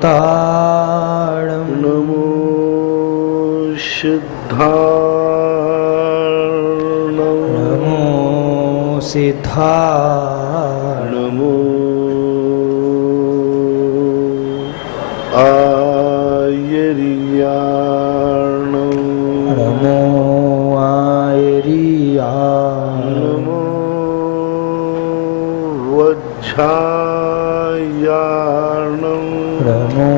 शान्ताणं नमो सिद्धार्णं नमो सिद्धार्णं नमो आयर्याणं नमो आयर्याणं नमो वज्झायाणं नमो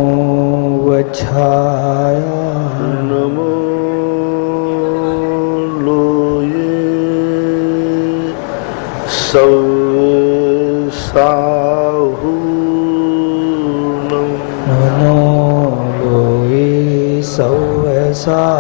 वज्झायाणं नमो लोये सौसाहूणं नमो लोये सौसाहूणं।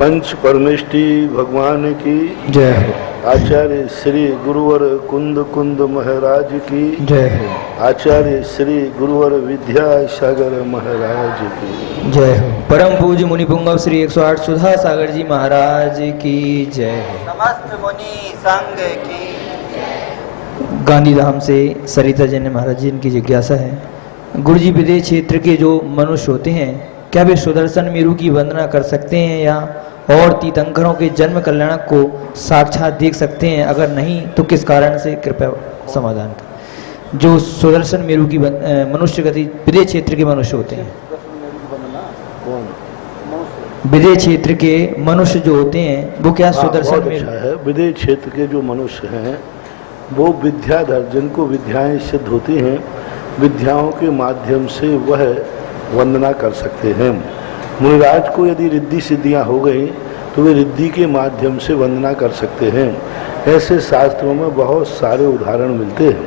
पंच परमेष्टि भगवान की जय हो। आचार्य श्री गुरुवर कुंद कुंद महाराज की जय हो। आचार्य श्री गुरुवर विद्यासागर महाराज की जय हो। परम पूज्य मुनि पुंगव श्री 108 सुधा सागर जी महाराज की जय हो। समस्त मुनि संघ की गांधीधाम से सरिता जैन महाराज जी की जिज्ञासा है, गुरु जी विदेश क्षेत्र के जो मनुष्य होते हैं क्या वे सुदर्शन मेरु की वंदना कर सकते हैं या और तीर्थंकरों के जन्म कल्याण को साक्षात देख सकते हैं? अगर नहीं तो किस कारण से, कृपया समाधान करें। जो सुदर्शन मेरु की मनुष्य गति विदेश क्षेत्र के मनुष्य होते हैं, विदेश क्षेत्र के मनुष्य जो होते हैं वो क्या सुदर्शन मेरु है? विदेश क्षेत्र के जो मनुष्य हैं वो विद्याधर, जिनको विद्याएं सिद्ध होती हैं, विद्याओं के माध्यम से वह वंदना कर सकते हैं। मुनिराज को यदि रिद्धि सिद्धियां हो गई तो वे रिद्धि के माध्यम से वंदना कर सकते हैं। ऐसे शास्त्रों में बहुत सारे उदाहरण मिलते हैं।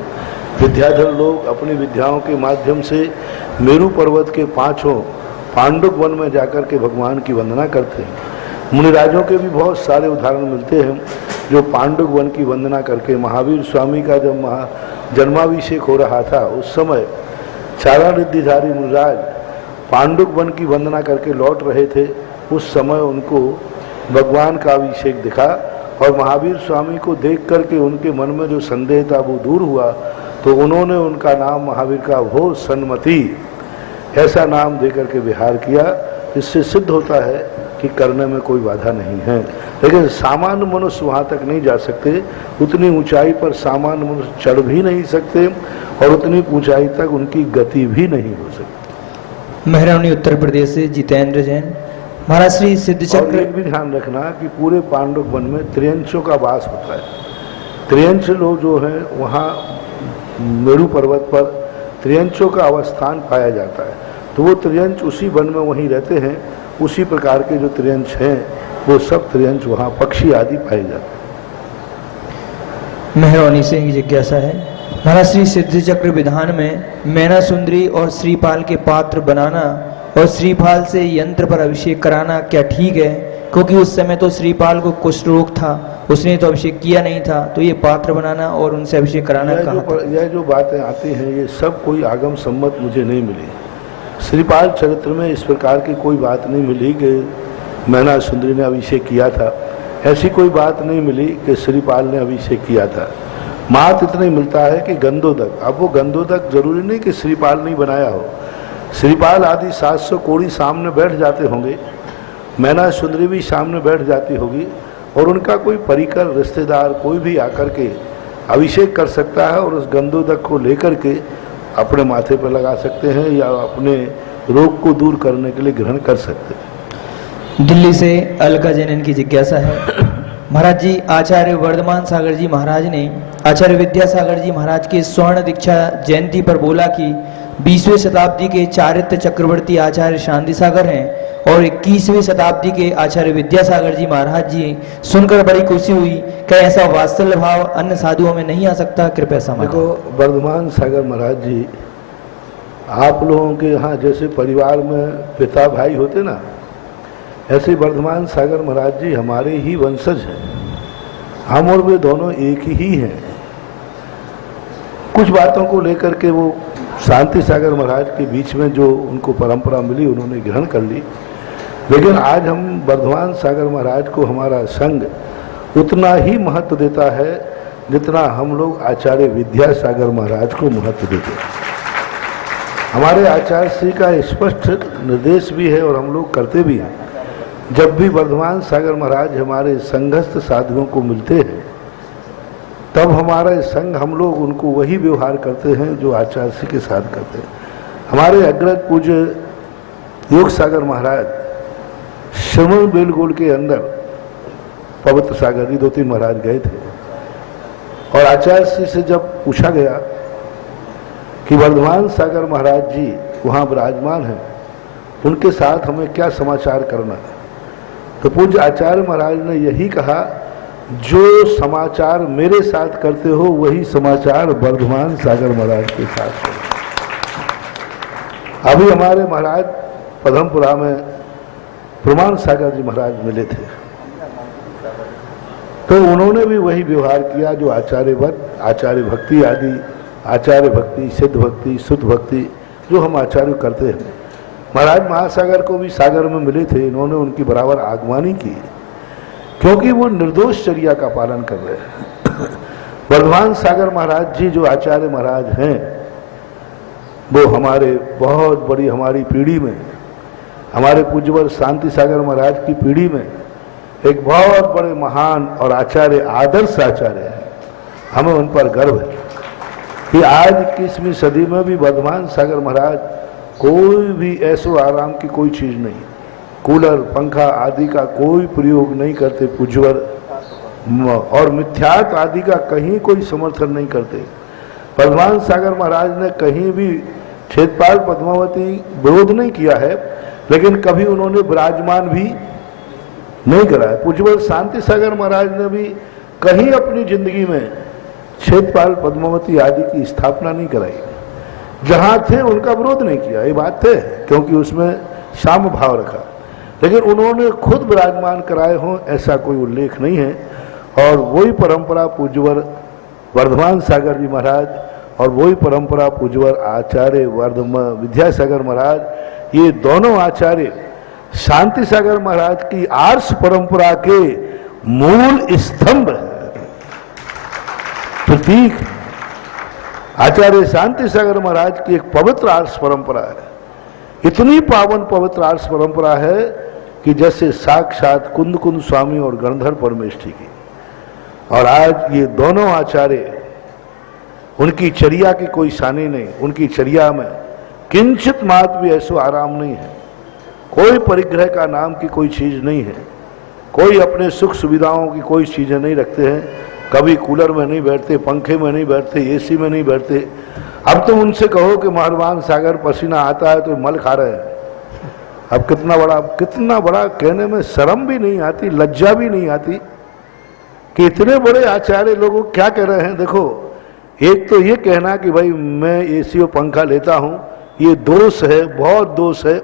विद्याधर लोग अपनी विद्याओं के माध्यम से मेरु पर्वत के पांचों पांडुक वन में जाकर के भगवान की वंदना करते हैं। मुनिराजों के भी बहुत सारे उदाहरण मिलते हैं जो पांडुक वन की वंदना करके, महावीर स्वामी का जब जन्माभिषेक हो रहा था उस समय चारण रिद्धिधारी मुनिराज पांडुक वन की वंदना करके लौट रहे थे। उस समय उनको भगवान का अभिषेक दिखा और महावीर स्वामी को देख करके उनके मन में जो संदेह था वो दूर हुआ, तो उन्होंने उनका नाम महावीर का भो सन्मति ऐसा नाम देकर के विहार किया। इससे सिद्ध होता है कि करने में कोई बाधा नहीं है, लेकिन सामान्य मनुष्य वहाँ तक नहीं जा सकते। उतनी ऊंचाई पर सामान्य मनुष्य चढ़ भी नहीं सकते और उतनी ऊंचाई तक उनकी गति भी नहीं हो सकती। मेहरौनी उत्तर प्रदेश से जितेंद्र जैन महाराज श्री सिद्ध चक्र। एक भी ध्यान रखना कि पूरे पांडुक वन में त्रियंचों का वास होता है। त्रियंच लोग जो हैं वहाँ मेरु पर्वत पर त्रियंचों का अवस्थान पाया जाता है, तो वो त्रियंच उसी वन में वहीं रहते हैं। उसी प्रकार के जो त्रियंच हैं वो सब त्रियंच वहाँ पक्षी आदि पाए जाते हैं। मेहरौनी से जिज्ञासा है, महाराज श्री सिद्ध चक्र विधान में मैना सुंदरी और श्रीपाल के पात्र बनाना और श्रीपाल से यंत्र पर अभिषेक कराना क्या ठीक है? क्योंकि उस समय तो श्रीपाल को कुष्ठ रोग था, उसने तो अभिषेक किया नहीं था, तो ये पात्र बनाना और उनसे अभिषेक कराना यह जो बातें आती हैं ये सब कोई आगम सम्मत मुझे नहीं मिली। श्रीपाल चरित्र में इस प्रकार की कोई बात नहीं मिली कि मैना सुंदरी ने अभिषेक किया था। ऐसी कोई बात नहीं मिली कि श्रीपाल ने अभिषेक किया था। मात्र इतना ही मिलता है कि गंधोदक, अब वो गंधोदक जरूरी नहीं कि श्रीपाल नहीं बनाया हो। श्रीपाल आदि 700 कोड़ी सामने बैठ जाते होंगे, मैना सुंदरी भी सामने बैठ जाती होगी और उनका कोई परिकर रिश्तेदार कोई भी आकर के अभिषेक कर सकता है और उस गंधोदक को लेकर के अपने माथे पर लगा सकते हैं या अपने रोग को दूर करने के लिए ग्रहण कर सकते हैं। दिल्ली से अलका जैन की जिज्ञासा है, महाराज जी आचार्य वर्धमान सागर जी महाराज ने आचार्य विद्यासागर जी महाराज के स्वर्ण दीक्षा जयंती पर बोला कि 20वीं शताब्दी के चारित्र चक्रवर्ती आचार्य शांति सागर हैं और 21वीं शताब्दी के आचार्य विद्यासागर जी महाराज जी। सुनकर बड़ी खुशी हुई। क्या ऐसा वात्सल्य भाव अन्य साधुओं में नहीं आ सकता? कृपया समझो। देखो, वर्धमान सागर महाराज जी आप लोगों के यहाँ जैसे परिवार में पिता भाई होते ना, ऐसे वर्धमान सागर महाराज जी हमारे ही वंशज हैं। हम और वे दोनों एक ही हैं। कुछ बातों को लेकर के वो शांति सागर महाराज के बीच में जो उनको परंपरा मिली उन्होंने ग्रहण कर ली, लेकिन आज हम वर्धमान सागर महाराज को हमारा संघ उतना ही महत्व देता है जितना हम लोग आचार्य विद्यासागर महाराज को महत्व देते हैं। हमारे आचार्य श्री का स्पष्ट निर्देश भी है और हम लोग करते भी हैं। जब भी वर्धमान सागर महाराज हमारे संघस्थ साधुओं को मिलते हैं तब हमारा संघ हम लोग उनको वही व्यवहार करते हैं जो आचार्य श्री के साथ करते हैं। हमारे अग्रज पूज्य योग सागर महाराज श्रवण बेलगोल के अंदर पवित्र सागर जी 2-3 महाराज गए थे और आचार्य श्री से जब पूछा गया कि वर्धमान सागर महाराज जी वहाँ विराजमान हैं, उनके साथ हमें क्या समाचार करना है, तो पूज्य आचार्य महाराज ने यही कहा, जो समाचार मेरे साथ करते हो वही समाचार वर्धमान सागर महाराज के साथ करो। अभी हमारे महाराज पदमपुरा में प्रमाण सागर जी महाराज मिले थे, तो उन्होंने भी वही व्यवहार किया जो आचार्यवत, आचार्य भक्ति आदि, आचार्य भक्ति, सिद्ध भक्ति, शुद्ध भक्ति जो हम आचार्य करते हैं। महाराज महासागर को भी सागर में मिले थे, इन्होंने उनकी बराबर आगवानी की क्योंकि वो निर्दोष चर्या का पालन कर रहे हैं। वर्धमान सागर महाराज जी जो आचार्य महाराज हैं वो हमारे बहुत बड़ी हमारी पीढ़ी में, हमारे पूज्यवर शांति सागर महाराज की पीढ़ी में एक बहुत बड़े महान और आचार्य, आदर्श आचार्य हैं। हमें उन पर गर्व है कि आज 21वीं सदी में भी वर्धमान सागर महाराज कोई भी ऐसो आराम की कोई चीज नहीं, कूलर पंखा आदि का कोई प्रयोग नहीं करते पूज्यवर, और मिथ्यात्व आदि का कहीं कोई समर्थन नहीं करते। वर्धमान सागर महाराज ने कहीं भी क्षेत्रपाल पद्मावती विरोध नहीं किया है, लेकिन कभी उन्होंने विराजमान भी नहीं कराया। पूज्यवर शांति सागर महाराज ने भी कहीं अपनी जिंदगी में क्षेत्रपाल पद्मावती आदि की स्थापना नहीं कराई, जहां थे उनका विरोध नहीं किया, ये बात है, क्योंकि उसमें साम्य भाव रखा, लेकिन उन्होंने खुद विराजमान कराए हों ऐसा कोई उल्लेख नहीं है। और वही परंपरा पूज्यवर वर्धमान सागर जी महाराज और वही परंपरा पूज्यवर आचार्य विद्यासागर महाराज, ये दोनों आचार्य शांति सागर महाराज की आर्ष परंपरा के मूल स्तंभ प्रतीक। आचार्य शांति सागर महाराज की एक पवित्र आर्ष परंपरा है, इतनी पावन पवित्र आर्ष परंपरा है कि जैसे साक्षात कुंद कुंद स्वामी और गणधर परमेष्ठी की। और आज ये दोनों आचार्य, उनकी चर्या की कोई शानी नहीं, उनकी चर्या में किंचित मात्र भी ऐसो आराम नहीं है, कोई परिग्रह का नाम की कोई चीज नहीं है, कोई अपने सुख सुविधाओं की कोई चीजें नहीं रखते हैं, कभी कूलर में नहीं बैठते, पंखे में नहीं बैठते, एसी में नहीं बैठते। अब तुम उनसे कहो कि वर्धमान सागर पसीना आता है तो मल खा रहे हैं। अब कितना बड़ा कहने में शर्म भी नहीं आती, लज्जा भी नहीं आती कि इतने बड़े आचार्य लोगों क्या कह रहे हैं। देखो, एक तो ये कहना कि भाई मैं एसी और पंखा लेता हूं, ये दोष है, बहुत दोष है,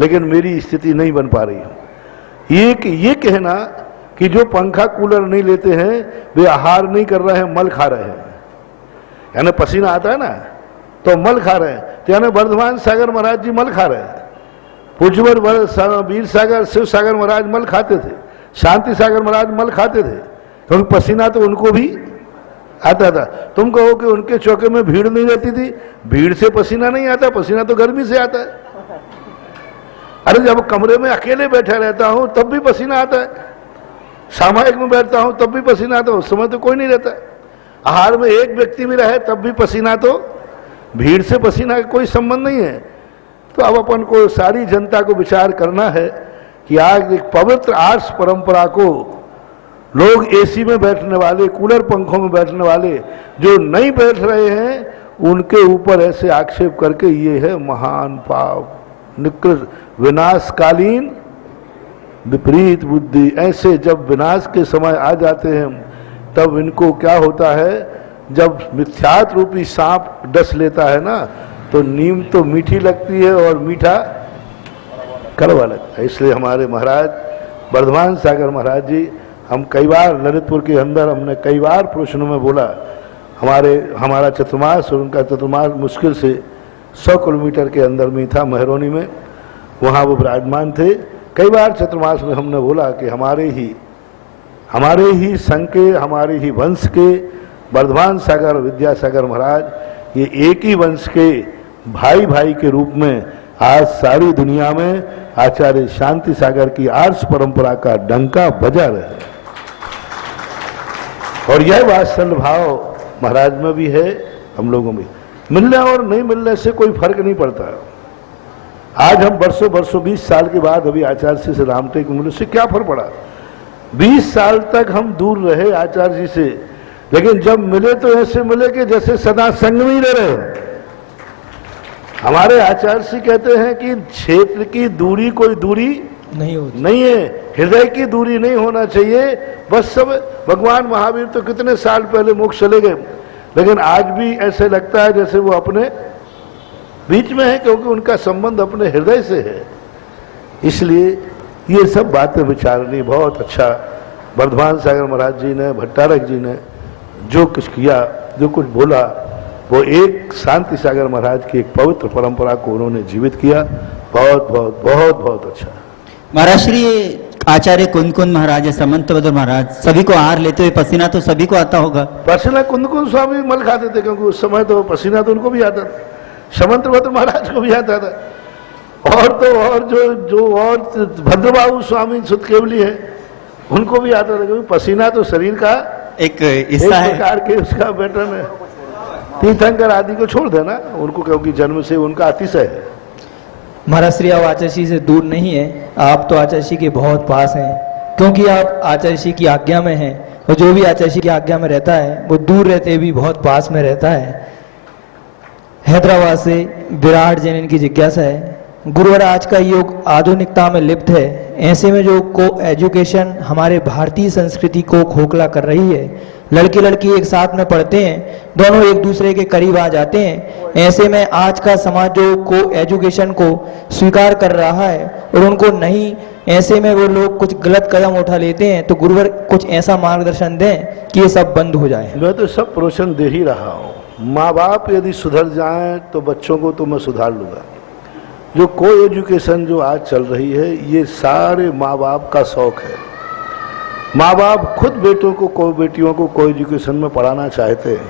लेकिन मेरी स्थिति नहीं बन पा रही है। ये कहना कि जो पंखा कूलर नहीं लेते हैं वे आहार नहीं कर रहे हैं, मल खा रहे हैं, यानी पसीना आता है ना तो मल खा रहे हैं, तो यानी वर्धमान सागर महाराज जी मल खा रहे हैं। पूज्यवर वीर सागर शिव सागर महाराज मल खाते थे, शांति सागर महाराज मल खाते थे, क्योंकि पसीना तो उनको भी आता था। तुम कहो कि उनके चौके में भीड़ नहीं रहती थी, भीड़ से पसीना नहीं आता, पसीना तो गर्मी से आता है। अरे जब कमरे में अकेले बैठा रहता हूं तब भी पसीना आता है, सामायिक में बैठता हूं तब भी पसीना आता है, उस समय तो कोई नहीं रहता। आहार में एक व्यक्ति भी रहे तब भी पसीना, तो भीड़ से पसीना का कोई संबंध नहीं है। तो अब अपन को सारी जनता को विचार करना है कि आज एक पवित्र आर्ष परंपरा को लोग एसी में बैठने वाले, कूलर पंखों में बैठने वाले जो नहीं बैठ रहे हैं, उनके ऊपर ऐसे आक्षेप करके ये है महान पाप, निकृष्ट, विनाशकालीन विपरीत बुद्धि। ऐसे जब विनाश के समय आ जाते हैं तब इनको क्या होता है, जब मिथ्यात रूपी सांप डस लेता है ना, तो नीम तो मीठी लगती है और मीठा कड़वा लगता है। इसलिए हमारे महाराज वर्धमान सागर महाराज जी, हम कई बार ललितपुर के अंदर हमने कई बार प्रश्नों में बोला, हमारा चतुर्मास और उनका चतुर्मास मुश्किल से 100 किलोमीटर के अंदर में था, महरौनी में, वहाँ वो विराजमान थे। कई बार चतुर्मास में हमने बोला कि हमारे ही संघ के, हमारे ही वंश के वर्धमान सागर विद्यासागर महाराज, ये एक ही वंश के भाई भाई के रूप में आज सारी दुनिया में आचार्य शांति सागर की आर्ष परंपरा का डंका बजा रहे। और यह वात्सल्य भाव महाराज में भी है, हम लोगों में। मिलने और नहीं मिलने से कोई फर्क नहीं पड़ता। आज हम बरसों 20 साल के बाद अभी आचार्य से रामटेक मिले, उससे क्या फर्क पड़ा? 20 साल तक हम दूर रहे आचार्य जी से, लेकिन जब मिले तो ऐसे मिले कि जैसे सदा संग में ही रह रहे। हमारे आचार्य जी कहते हैं कि क्षेत्र की दूरी कोई दूरी नहीं है, हृदय की दूरी नहीं होना चाहिए। बस सब भगवान महावीर तो कितने साल पहले मोक्ष चले गए, लेकिन आज भी ऐसे लगता है जैसे वो अपने बीच में है, क्योंकि उनका संबंध अपने हृदय से है। इसलिए ये सब बातें विचारनी बहुत अच्छा। वर्धमान सागर महाराज जी ने, भट्टारक जी ने जो कुछ किया, जो कुछ बोला, वो एक शांति सागर महाराज की एक पवित्र परंपरा को उन्होंने जीवित किया। बहुत बहुत बहुत बहुत अच्छा। महाराज श्री आचार्य कुंद महाराज है, समंतभद्र महाराज, सभी को आहार लेते हुए पसीना तो सभी को आता होगा। पसीना कुंद स्वामी मल खाते थे, क्योंकि उस समय तो पसीना तो उनको भी आता था, समंतभद्र महाराज को भी आता था। और तो और जो और भद्रबाहु स्वामी सुत केवली है, उनको भी आता था, क्योंकि पसीना तो शरीर का एक हिस्सा है, प्रकार के उसका पैटर्न है। तीर्थंकर आदि को छोड़ देना उनको, क्योंकि जन्म से उनका अतिशय है। महाराज श्री आप आचार्य जी से दूर नहीं है, आप तो आचार्य जी के बहुत पास हैं, क्योंकि आप आचार्य जी की आज्ञा में हैं। और जो भी आचार्य जी की आज्ञा में रहता है वो दूर रहते भी बहुत पास में रहता है। हैदराबाद से विराट जैन इनकी जिज्ञासा है, गुरुवर आज का युग आधुनिकता में लिप्त है, ऐसे में जो को एजुकेशन हमारे भारतीय संस्कृति को खोखला कर रही है। लड़के लड़की एक साथ में पढ़ते हैं, दोनों एक दूसरे के करीब आ जाते हैं। ऐसे में आज का समाज जो को एजुकेशन को स्वीकार कर रहा है और उनको नहीं, ऐसे में वो लोग कुछ गलत कदम उठा लेते हैं। तो गुरुवर कुछ ऐसा मार्गदर्शन दें कि ये सब बंद हो जाए। मैं तो सब प्रोत्साहन दे ही रहा हूँ। माँ बाप यदि सुधर जाएं तो बच्चों को तो मैं सुधार लूँगा। जो को एजुकेशन जो आज चल रही है, ये सारे माँ बाप का शौक है। माँ बाप खुद बेटियों को को एजुकेशन में पढ़ाना चाहते हैं।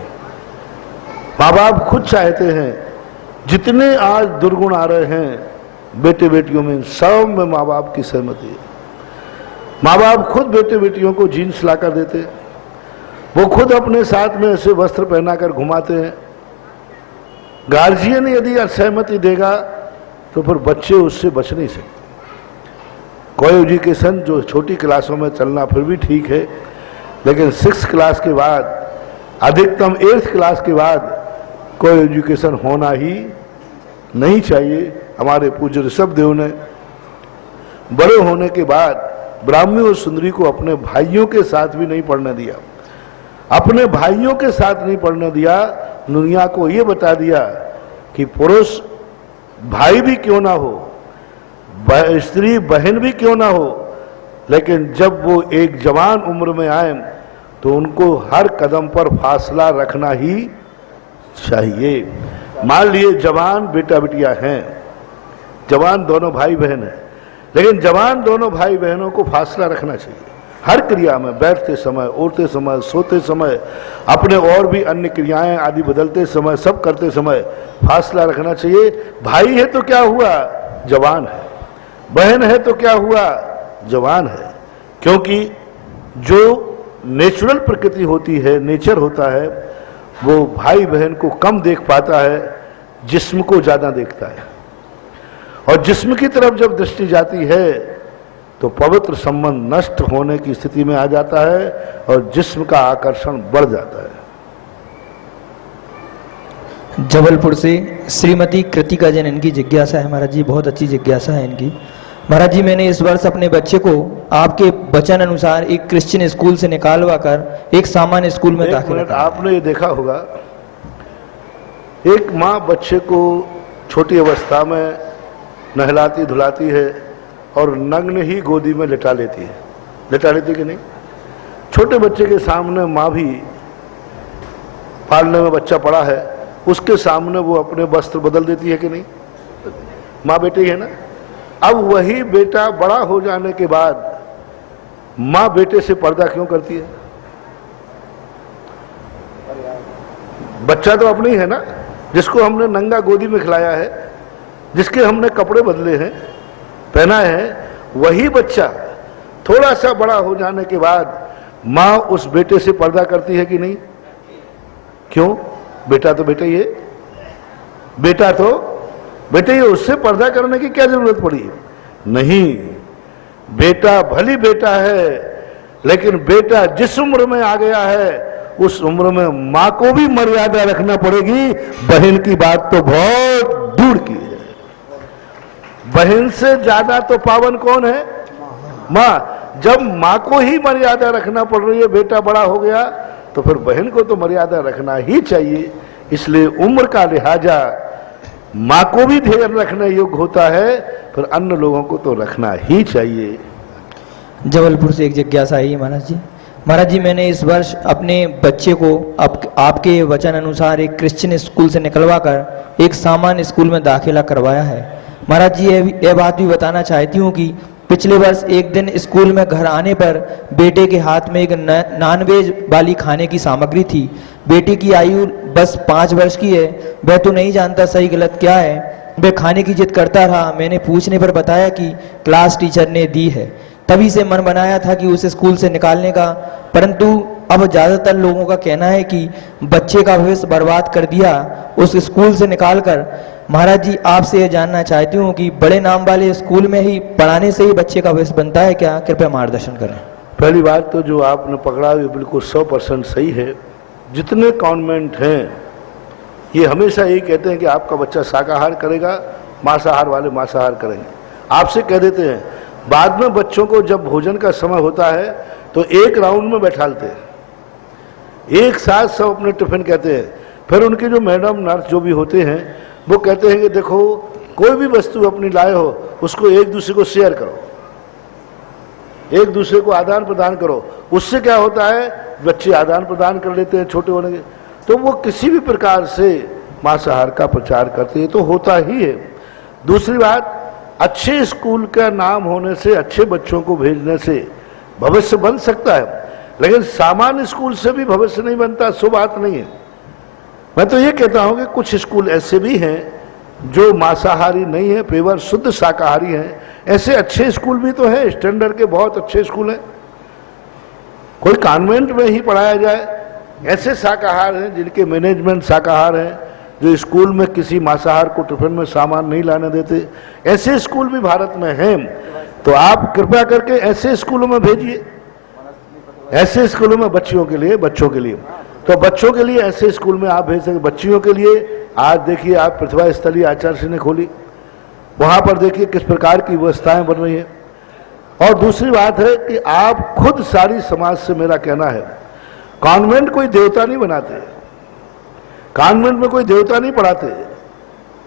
माँ बाप खुद चाहते हैं। जितने आज दुर्गुण आ रहे हैं बेटे बेटियों में, सब में माँ बाप की सहमति है। माँ बाप खुद बेटे बेटियों को जीन्स ला कर देते हैं, वो खुद अपने साथ में ऐसे वस्त्र पहना कर घुमाते हैं। गार्जियन यदि असहमति देगा तो फिर बच्चे उससे बच नहीं सकते। को एजुकेशन जो छोटी क्लासों में चलना फिर भी ठीक है, लेकिन 6th क्लास के बाद, अधिकतम 8th क्लास के बाद को एजुकेशन होना ही नहीं चाहिए। हमारे पूज्य ऋषभदेव ने बड़े होने के बाद ब्राह्मी और सुंदरी को अपने भाइयों के साथ भी नहीं पढ़ने दिया। अपने भाइयों के साथ नहीं पढ़ने दिया, दुनिया को ये बता दिया कि पुरुष भाई भी क्यों ना हो, स्त्री बहन भी क्यों ना हो, लेकिन जब वो एक जवान उम्र में आए तो उनको हर कदम पर फासला रखना ही चाहिए। मान लिए जवान बेटा बिटिया हैं, जवान दोनों भाई बहन हैं, लेकिन जवान दोनों भाई बहनों को फासला रखना चाहिए। हर क्रिया में, बैठते समय, उठते समय, सोते समय, अपने और भी अन्य क्रियाएं आदि बदलते समय, सब करते समय फासला रखना चाहिए। भाई है तो क्या हुआ, जवान है। बहन है तो क्या हुआ, जवान है। क्योंकि जो नेचुरल प्रकृति होती है, नेचर होता है, वो भाई बहन को कम देख पाता है, जिस्म को ज्यादा देखता है। और जिस्म की तरफ जब दृष्टि जाती है तो पवित्र संबंध नष्ट होने की स्थिति में आ जाता है और जिस्म का आकर्षण बढ़ जाता है। जबलपुर से श्रीमती कृतिका जैन इनकी जिज्ञासा है। महाराज जी बहुत अच्छी जिज्ञासा है इनकी। महाराज जी मैंने इस वर्ष अपने बच्चे को आपके वचन अनुसार एक क्रिश्चियन स्कूल से निकालवा कर एक सामान्य स्कूल में दाखिल किया। आपने ये देखा होगा, एक माँ बच्चे को छोटी अवस्था में नहलाती धुलाती है और नग्न ही गोदी में लिटा लेती है। लिटा लेती कि नहीं? छोटे बच्चे के सामने माँ भी, पालने में बच्चा पड़ा है, उसके सामने वो अपने वस्त्र बदल देती है कि नहीं? माँ बेटे ही है ना। अब वही बेटा बड़ा हो जाने के बाद माँ बेटे से पर्दा क्यों करती है? बच्चा तो अपनी है ना, जिसको हमने नंगा गोदी में खिलाया है, जिसके हमने कपड़े बदले हैं, पहना है, वही बच्चा थोड़ा सा बड़ा हो जाने के बाद माँ उस बेटे से पर्दा करती है कि नहीं? क्यों? बेटा तो बेटा ही है, बेटा तो बेटा ही है, उससे पर्दा करने की क्या जरूरत पड़ी? नहीं, बेटा भली बेटा है, लेकिन बेटा जिस उम्र में आ गया है उस उम्र में मां को भी मर्यादा रखना पड़ेगी। बहन की बात तो बहुत दूर की है। बहन से ज्यादा तो पावन कौन है? मां। जब मां को ही मर्यादा रखना पड़ रही है, बेटा बड़ा हो गया, तो फिर बहन को तो मर्यादा रखना ही चाहिए। इसलिए उम्र का लिहाजा मां को भी ध्यान रखने योग्य होता है, फिर अन्य लोगों को तो रखना ही चाहिए। जबलपुर से एक जिज्ञासा आई है महाराज जी। महाराज जी, मैंने इस वर्ष अपने बच्चे को आपके वचन अनुसार एक क्रिश्चियन स्कूल से निकलवा कर एक सामान्य स्कूल में दाखिला करवाया है। महाराज जी, यह बात भी बताना चाहती हूँ कि पिछले वर्ष एक दिन स्कूल में घर आने पर बेटे के हाथ में एक नॉनवेज वाली खाने की सामग्री थी। बेटे की आयु बस 5 वर्ष की है, वह तो नहीं जानता सही गलत क्या है। वह खाने की जिद करता रहा। मैंने पूछने पर बताया कि क्लास टीचर ने दी है। तभी से मन बनाया था कि उसे स्कूल से निकालने का, परंतु अब ज्यादातर लोगों का कहना है कि बच्चे का भविष्य बर्बाद कर दिया उस स्कूल से निकालकर। महाराज जी, आपसे यह जानना चाहती हूँ कि बड़े नाम वाले स्कूल में ही पढ़ाने से ही बच्चे का भविष्य बनता है क्या? कृपया मार्गदर्शन करें। पहली बात तो जो आपने पकड़ा ये बिल्कुल 100% सही है। जितने कॉन्वेंट हैं ये हमेशा यही कहते हैं कि आपका बच्चा शाकाहार करेगा, मांसाहार वाले मांसाहार करेंगे। आपसे कह देते हैं, बाद में बच्चों को जब भोजन का समय होता है तो एक राउंड में बैठालते हैं, एक साथ सब अपने टिफिन कहते हैं। फिर उनके जो मैडम नर्स जो भी होते हैं वो कहते हैं कि देखो कोई भी वस्तु अपनी लाए हो उसको एक दूसरे को शेयर करो, एक दूसरे को आदान प्रदान करो। उससे क्या होता है, बच्चे आदान प्रदान कर लेते हैं छोटे होने के, तो वो किसी भी प्रकार से मांसाहार का प्रचार करते हैं, तो होता ही है। दूसरी बात, अच्छे स्कूल का नाम होने से, अच्छे बच्चों को भेजने से भविष्य बन सकता है, लेकिन सामान्य स्कूल से भी भविष्य नहीं बनता, सो बात नहीं है। मैं तो ये कहता हूं कि कुछ स्कूल ऐसे भी हैं जो मांसाहारी नहीं है, पेवर शुद्ध शाकाहारी हैं। ऐसे अच्छे स्कूल भी तो हैं, स्टैंडर्ड के बहुत अच्छे स्कूल हैं। कोई कॉन्वेंट में ही पढ़ाया जाए, ऐसे शाकाहार हैं जिनके मैनेजमेंट शाकाहार हैं, जो स्कूल में किसी मांसाहार को टिफिन में सामान नहीं लाने देते, ऐसे स्कूल भी भारत में हैं। तो आप कृपया करके ऐसे स्कूलों में भेजिए, ऐसे स्कूलों में बच्चियों के लिए, बच्चों के लिए, तो बच्चों के लिए ऐसे स्कूल में आप भेज सकते। बच्चियों के लिए आज देखिए आप प्रतिभा स्थली आचार्य ने खोली, वहां पर देखिए किस प्रकार की व्यवस्थाएं बन रही हैं। और दूसरी बात है कि आप खुद सारी समाज से मेरा कहना है, कॉन्वेंट कोई देवता नहीं बनाते, कॉन्वेंट में कोई देवता नहीं पढ़ाते,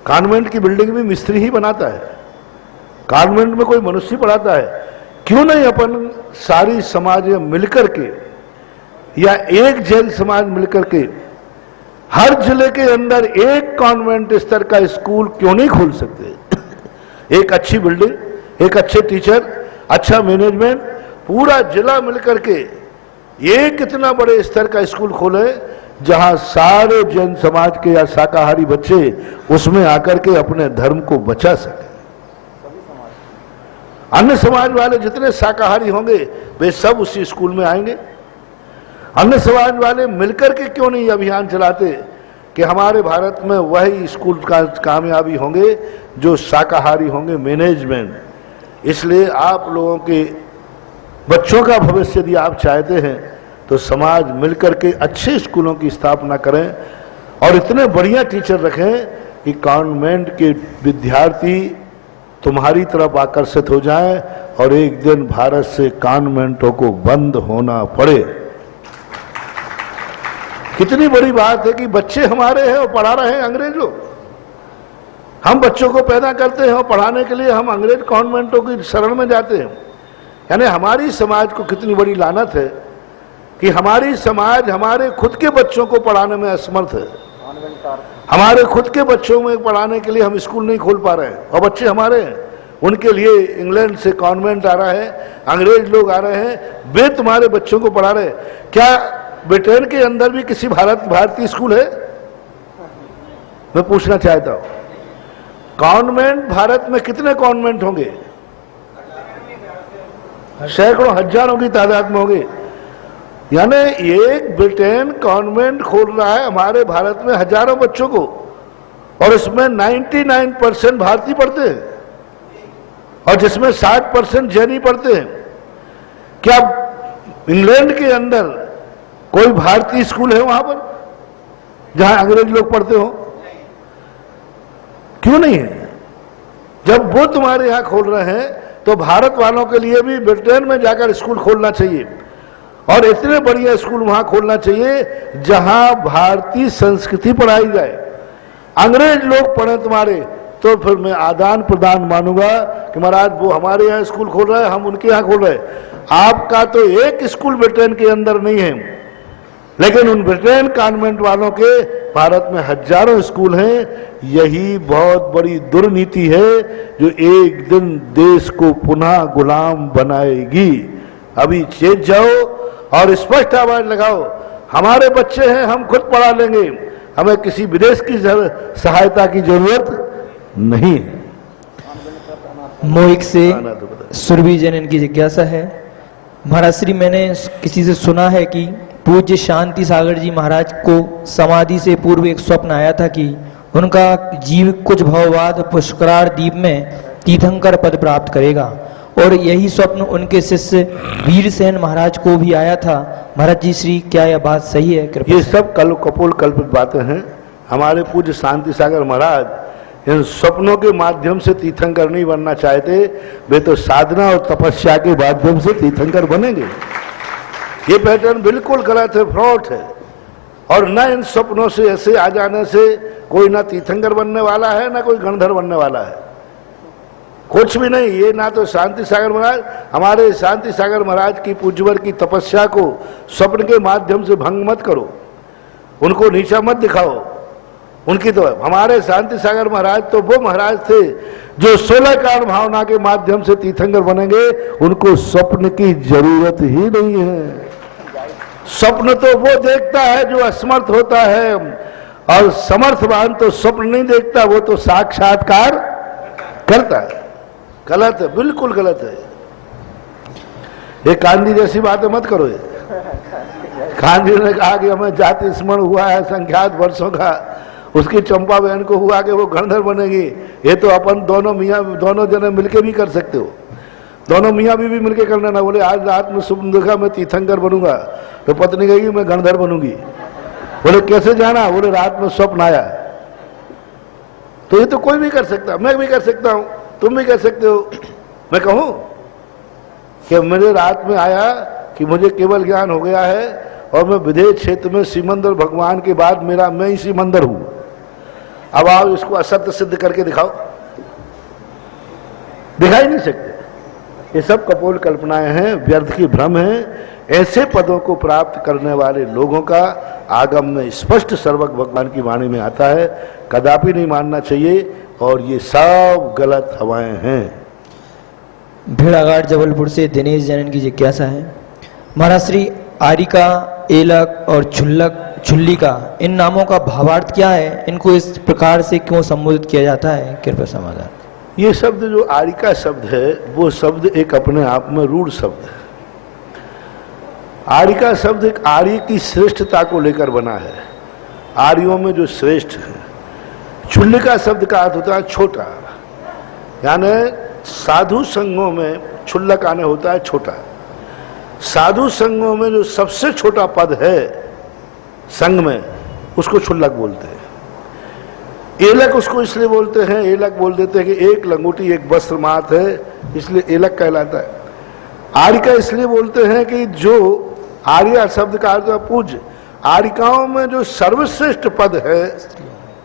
कॉन्वेंट की बिल्डिंग भी मिस्त्री ही बनाता है, कॉन्वेंट में कोई मनुष्य पढ़ाता है। क्यों नहीं अपन सारी समाज मिलकर के या एक जैन समाज मिलकर के हर जिले के अंदर एक कॉन्वेंट स्तर का स्कूल क्यों नहीं खोल सकते? एक अच्छी बिल्डिंग, एक अच्छे टीचर, अच्छा मैनेजमेंट, पूरा जिला मिलकर के ये कितना बड़े स्तर का स्कूल खोले जहां सारे जैन समाज के या शाकाहारी बच्चे उसमें आकर के अपने धर्म को बचा सके। अन्य समाज वाले जितने शाकाहारी होंगे वे सब उसी स्कूल में आएंगे। अन्य समाज वाले मिलकर के क्यों नहीं अभियान चलाते कि हमारे भारत में वही स्कूल का कामयाबी होंगे जो शाकाहारी होंगे, मैनेजमेंट। इसलिए आप लोगों के बच्चों का भविष्य यदि आप चाहते हैं तो समाज मिलकर के अच्छे स्कूलों की स्थापना करें और इतने बढ़िया टीचर रखें कि कॉन्वेंट के विद्यार्थी तुम्हारी तरफ आकर्षित हो जाएं और एक दिन भारत से कॉन्वेंटों को बंद होना पड़े। कितनी बड़ी बात है कि बच्चे हमारे हैं और पढ़ा रहे हैं अंग्रेज लोग। हम बच्चों को पैदा करते हैं और पढ़ाने के लिए हम अंग्रेज कॉन्वेंटों की शरण में जाते हैं। यानी हमारी समाज को कितनी बड़ी लानत है कि हमारी समाज हमारे खुद के बच्चों को पढ़ाने में असमर्थ है। हमारे खुद के बच्चों में पढ़ाने के लिए हम स्कूल नहीं खोल पा रहे हैं और बच्चे हमारे हैं, उनके लिए इंग्लैंड से कॉन्वेंट आ रहा है, अंग्रेज लोग आ रहे हैं, वे तुम्हारे बच्चों को पढ़ा रहे हैं। क्या ब्रिटेन के अंदर भी किसी भारतीय स्कूल है? मैं पूछना चाहता हूं, कॉन्वेंट भारत में कितने कॉन्वेंट होंगे? सैकड़ों हजारों की तादाद में होंगे। यानी एक ब्रिटेन कॉन्वेंट खोल रहा है हमारे भारत में हजारों बच्चों को, और इसमें 99% भारतीय पढ़ते हैं, और जिसमें 60% जैनी पढ़ते हैं। क्या इंग्लैंड के अंदर कोई भारतीय स्कूल है वहां पर जहां अंग्रेज लोग पढ़ते हो? क्यों नहीं है? जब वो तुम्हारे यहां खोल रहे हैं तो भारत वालों के लिए भी ब्रिटेन में जाकर स्कूल खोलना चाहिए, और इतने बढ़िया स्कूल वहां खोलना चाहिए जहां भारतीय संस्कृति पढ़ाई जाए। अंग्रेज लोग पढ़े तुम्हारे तो फिर मैं आदान प्रदान मानूंगा कि महाराज वो हमारे यहाँ स्कूल खोल रहा है, हम उनके यहाँ खोल रहे हैं। आपका तो एक स्कूल ब्रिटेन के अंदर नहीं है, लेकिन उन ब्रिटेन कॉन्वेंट वालों के भारत में हजारों स्कूल हैं। यही बहुत बड़ी दुर्नीति है जो एक दिन देश को पुनः गुलाम बनाएगी। अभी चेत जाओ और स्पष्ट आवाज लगाओ, हमारे बच्चे हैं, हम खुद पढ़ा लेंगे, हमें किसी विदेश की सहायता की जरूरत नहीं है। मोहिक से सुरभि जैन इनकी जिज्ञासा है। महाराज श्री, मैंने किसी से सुना है कि पूज्य शांति सागर जी महाराज को समाधि से पूर्व एक स्वप्न आया था कि उनका जीव कुछ भववाद पुष्करार द्वीप में तीर्थंकर पद प्राप्त करेगा, और यही स्वप्न उनके शिष्य वीरसेन महाराज को भी आया था। महाराज जी श्री, क्या यह बात सही है? कृपया। ये सब कपोल कल्पित बातें हैं। हमारे पूज्य शांति सागर महाराज इन सपनों के माध्यम से तीर्थंकर नहीं बनना चाहते, वे तो साधना और तपस्या के माध्यम से तीर्थंकर बनेंगे। ये पैटर्न बिल्कुल गलत है, फ्रॉड है, और न इन सपनों से ऐसे आ जाने से कोई ना तीर्थंकर बनने वाला है ना कोई गणधर बनने वाला है, कुछ भी नहीं। ये ना तो शांति सागर महाराज, हमारे शांति सागर महाराज की पूज्यवर की तपस्या को स्वप्न के माध्यम से भंग मत करो, उनको नीचा मत दिखाओ। उनकी तो हमारे शांति सागर महाराज तो वो महाराज थे जो 16 कारण भावना के माध्यम से तीर्थंकर बनेंगे, उनको स्वप्न की जरूरत ही नहीं है। स्वप्न तो वो देखता है जो असमर्थ होता है, और समर्थवान तो स्वप्न नहीं देखता, वो तो साक्षात्कार करता है। गलत है, बिल्कुल गलत है। ये गांधी जैसी बातें मत करो। ये गांधी ने कहा कि हमें जाति स्मरण हुआ है संख्यात वर्षों का, उसकी चंपा बहन को हुआ कि वो गणधर बनेगी। ये तो अपन दोनों जने मिलके भी कर सकते हो, दोनों मियाँ बीवी मिलके करना ना। बोले आज रात में सुबह देखा मैं तीर्थंकर बनूंगा, तो पत्नी कहेगी मैं गणधर बनूंगी। बोले कैसे जाना? बोले रात में स्वप्न आया। तो ये तो कोई भी कर सकता, मैं भी कर सकता हूं, तुम भी कर सकते हो। मैं कहूं कि मेरे रात में आया कि मुझे केवल ज्ञान हो गया है, और मैं विदेश क्षेत्र में सिमंदर भगवान के बाद मैं ही सिमंदर हूं। अब आओ इसको असत्य सिद्ध करके दिखाओ, दिखा ही नहीं सकते। ये सब कपोल कल्पनाएं हैं, व्यर्थ की भ्रम है। ऐसे पदों को प्राप्त करने वाले लोगों का आगम में स्पष्ट सर्वज्ञ भगवान की वाणी में आता है, कदापि नहीं मानना चाहिए, और ये सब गलत हवाएं हैं। भेड़ाघाट जबलपुर से दिनेश जैन की जिज्ञासा है। महाराज श्री, आरिका, एलक और छुल्लिका, इन नामों का भावार्थ क्या है? इनको इस प्रकार से क्यों संबोधित किया जाता है? कृपया समाधान। ये शब्द जो आरिका शब्द है, वो शब्द एक अपने आप में रूढ़ शब्द है। आरिका शब्द एक आर्य की श्रेष्ठता को लेकर बना है, आर्यों में जो श्रेष्ठ है। छुल्लिका शब्द का अर्थ होता है छोटा, यानी साधु संघों में छुल्लक आने होता है छोटा। साधु संघों में जो सबसे छोटा पद है संघ में, उसको छुल्लक बोलते हैं। एलक उसको इसलिए बोलते हैं, एलक बोल देते हैं कि एक लंगोटी एक वस्त्र मात है, इसलिए एलक कहलाता है। आर्यका इसलिए बोलते हैं कि जो आर्या शब्द का अर्थ है पूज्य, आर्यकाओं में जो सर्वश्रेष्ठ पद है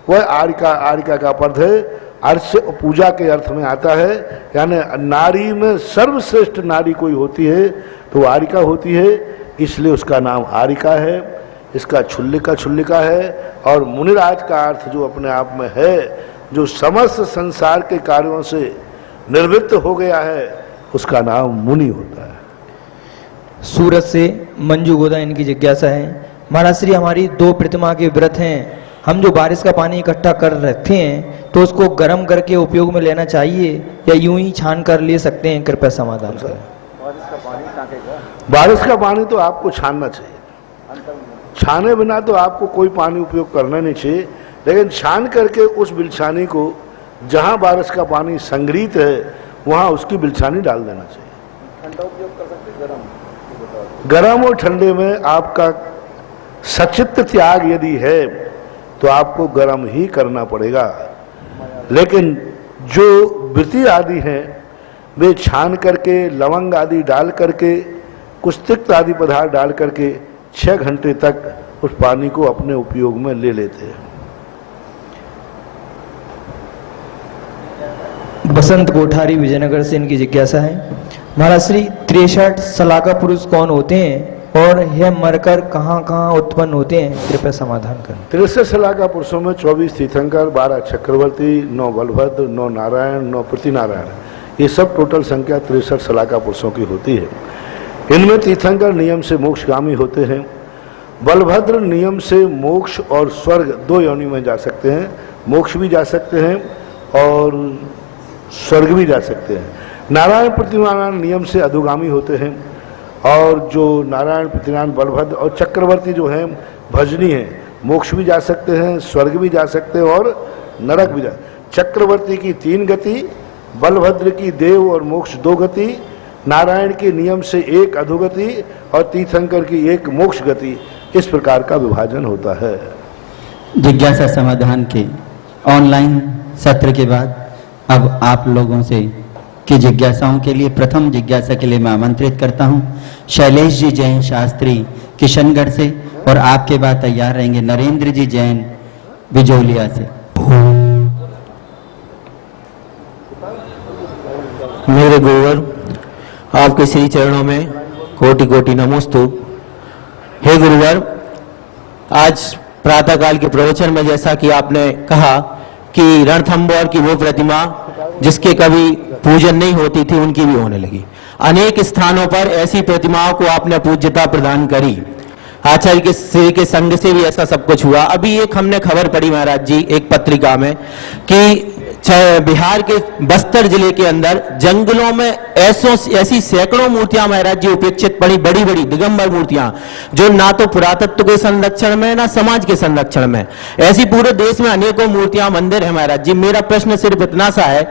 वह आर्यका का पद है। अर्थ पूजा के अर्थ में आता है, यानी नारी में सर्वश्रेष्ठ नारी कोई होती है तो आर्यका होती है, इसलिए उसका नाम आर्यका है। इसका छुल्लिका है। और मुनिराज का अर्थ जो अपने आप में है, जो समस्त संसार के कार्यों से निर्वृत्त हो गया है, उसका नाम मुनि होता है। सूरत से मंजू गोदा इनकी जिज्ञासा है। महाराज श्री, हमारी 2 प्रतिमा के व्रत हैं, हम जो बारिश का पानी इकट्ठा कर रखे हैं तो उसको गर्म करके उपयोग में लेना चाहिए या यूं ही छान कर ले सकते हैं? कृपया समाधान करें। बारिश का पानी तो आपको छानना चाहिए, छाने बिना तो आपको कोई पानी उपयोग करना नहीं चाहिए, लेकिन छान करके उस बिलछानी को जहां बारिश का पानी संग्रहित है वहां उसकी बिलछानी डाल देना चाहिए। ठंडा उपयोग कर सकते हैं, गर्म और ठंडे में आपका सचित्त त्याग यदि है तो आपको गर्म ही करना पड़ेगा, लेकिन जो वृत्ति आदि हैं वे छान करके लवंग आदि डाल करके कुछ तिक्त आदि पदार्थ डाल करके 6 घंटे तक उस पानी को अपने उपयोग में ले लेते हैं। बसंत कोठारी विजयनगर से इनकी जिज्ञासा है, महाराज श्री 63 सलाका पुरुष कौन होते हैं और यह मरकर कहाँ कहाँ उत्पन्न होते हैं? कृपया समाधान करें। 63 सलाका पुरुषों में 24 तीर्थंकर, 12 चक्रवर्ती, 9 बलभद्र, 9 नारायण, 9 प्रतिनारायण, ये सब टोटल संख्या 63 सलाका पुरुषों की होती है। इनमें तीर्थंकर नियम से मोक्षगामी होते हैं, बलभद्र नियम से मोक्ष और स्वर्ग 2 योनि में जा सकते हैं, मोक्ष भी जा सकते हैं और स्वर्ग भी जा सकते हैं। नारायण प्रतिनारायण नियम से अधोगामी होते हैं और जो नारायण प्रतिनारायण बलभद्र और चक्रवर्ती जो हैं भजनी हैं, मोक्ष भी जा सकते हैं, स्वर्ग भी जा सकते हैं और नरक भी जा। चक्रवर्ती की 3 गति, बलभद्र की देव और मोक्ष 2 गति, नारायण के नियम से 1 अधोगति और तीर्थंकर की 1 मोक्ष गति, इस प्रकार का विभाजन होता है। जिज्ञासा समाधान के ऑनलाइन सत्र के बाद अब आप लोगों से की जिज्ञासाओं के लिए प्रथम जिज्ञासा के लिए मैं आमंत्रित करता हूं शैलेश जी जैन शास्त्री किशनगढ़ से, और आपके बाद तैयार रहेंगे नरेंद्र जी जैन बिजोलिया से। मेरे गुरुवर, आपके श्री चरणों में कोटि कोटि नमोस्तु। हे गुरुवर, आज प्रातःकाल के प्रवचन में जैसा कि आपने कहा कि रणथंबोर की वो प्रतिमा जिसके कभी पूजन नहीं होती थी उनकी भी होने लगी। अनेक स्थानों पर ऐसी प्रतिमाओं को आपने पूज्यता प्रदान करी। आचार्य के श्री के संग से भी ऐसा सब कुछ हुआ। अभी एक हमने खबर पढ़ी महाराज जी एक पत्रिका में कि बिहार के बस्तर जिले के अंदर जंगलों में ऐसी सैकड़ों मूर्तियां महाराज जी उपेक्षित पड़ी, बड़ी बड़ी दिगंबर मूर्तियां जो ना तो पुरातत्व के संरक्षण में ना समाज के संरक्षण में। ऐसी पूरे देश में अनेकों मूर्तियां मंदिर है महाराज जी। मेरा प्रश्न सिर्फ इतना सा है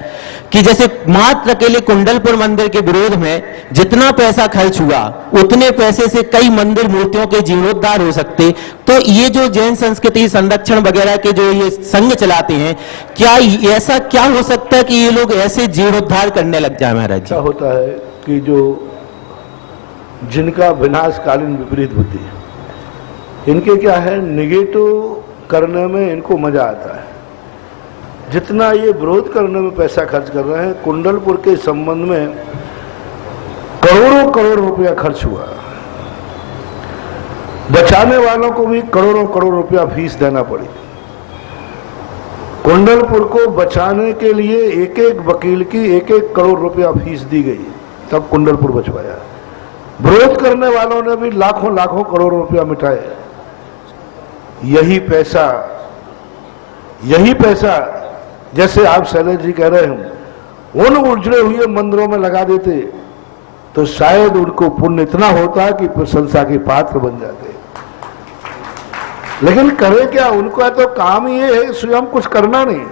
कि जैसे मात्र अकेले कुंडलपुर मंदिर के विरोध में जितना पैसा खर्च हुआ उतने पैसे से कई मंदिर मूर्तियों के जीर्णोद्धार हो सकते, तो ये जो जैन संस्कृति संरक्षण वगैरह के जो ये संघ चलाते हैं, क्या ऐसा क्या हो सकता है कि ये लोग ऐसे जीर्णोद्धार करने लग जाए महाराज जी? ऐसा होता है कि जो जिनका विनाशकालीन विपरीत बुद्धि है, इनके क्या है, निगेटिव करने में इनको मजा आता है। जितना ये विरोध करने में पैसा खर्च कर रहे हैं, कुंडलपुर के संबंध में करोड़ों करोड़ रुपया खर्च हुआ, बचाने वालों को भी करोड़ों करोड़ रुपया फीस देना पड़ी। कुंडलपुर को बचाने के लिए एक एक वकील की 1-1 करोड़ रुपया फीस दी गई, तब कुंडलपुर बचवाया। विरोध करने वालों ने भी लाखों लाखों करोड़ रुपया मिटाए। यही पैसा जैसे आप शैलेश जी कह रहे हैं उन उजड़े हुए मंदिरों में लगा देते तो शायद उनको पुण्य इतना होता कि प्रशंसा के पात्र बन जाते। लेकिन करे क्या, उनका तो काम ये है स्वयं कुछ करना नहीं।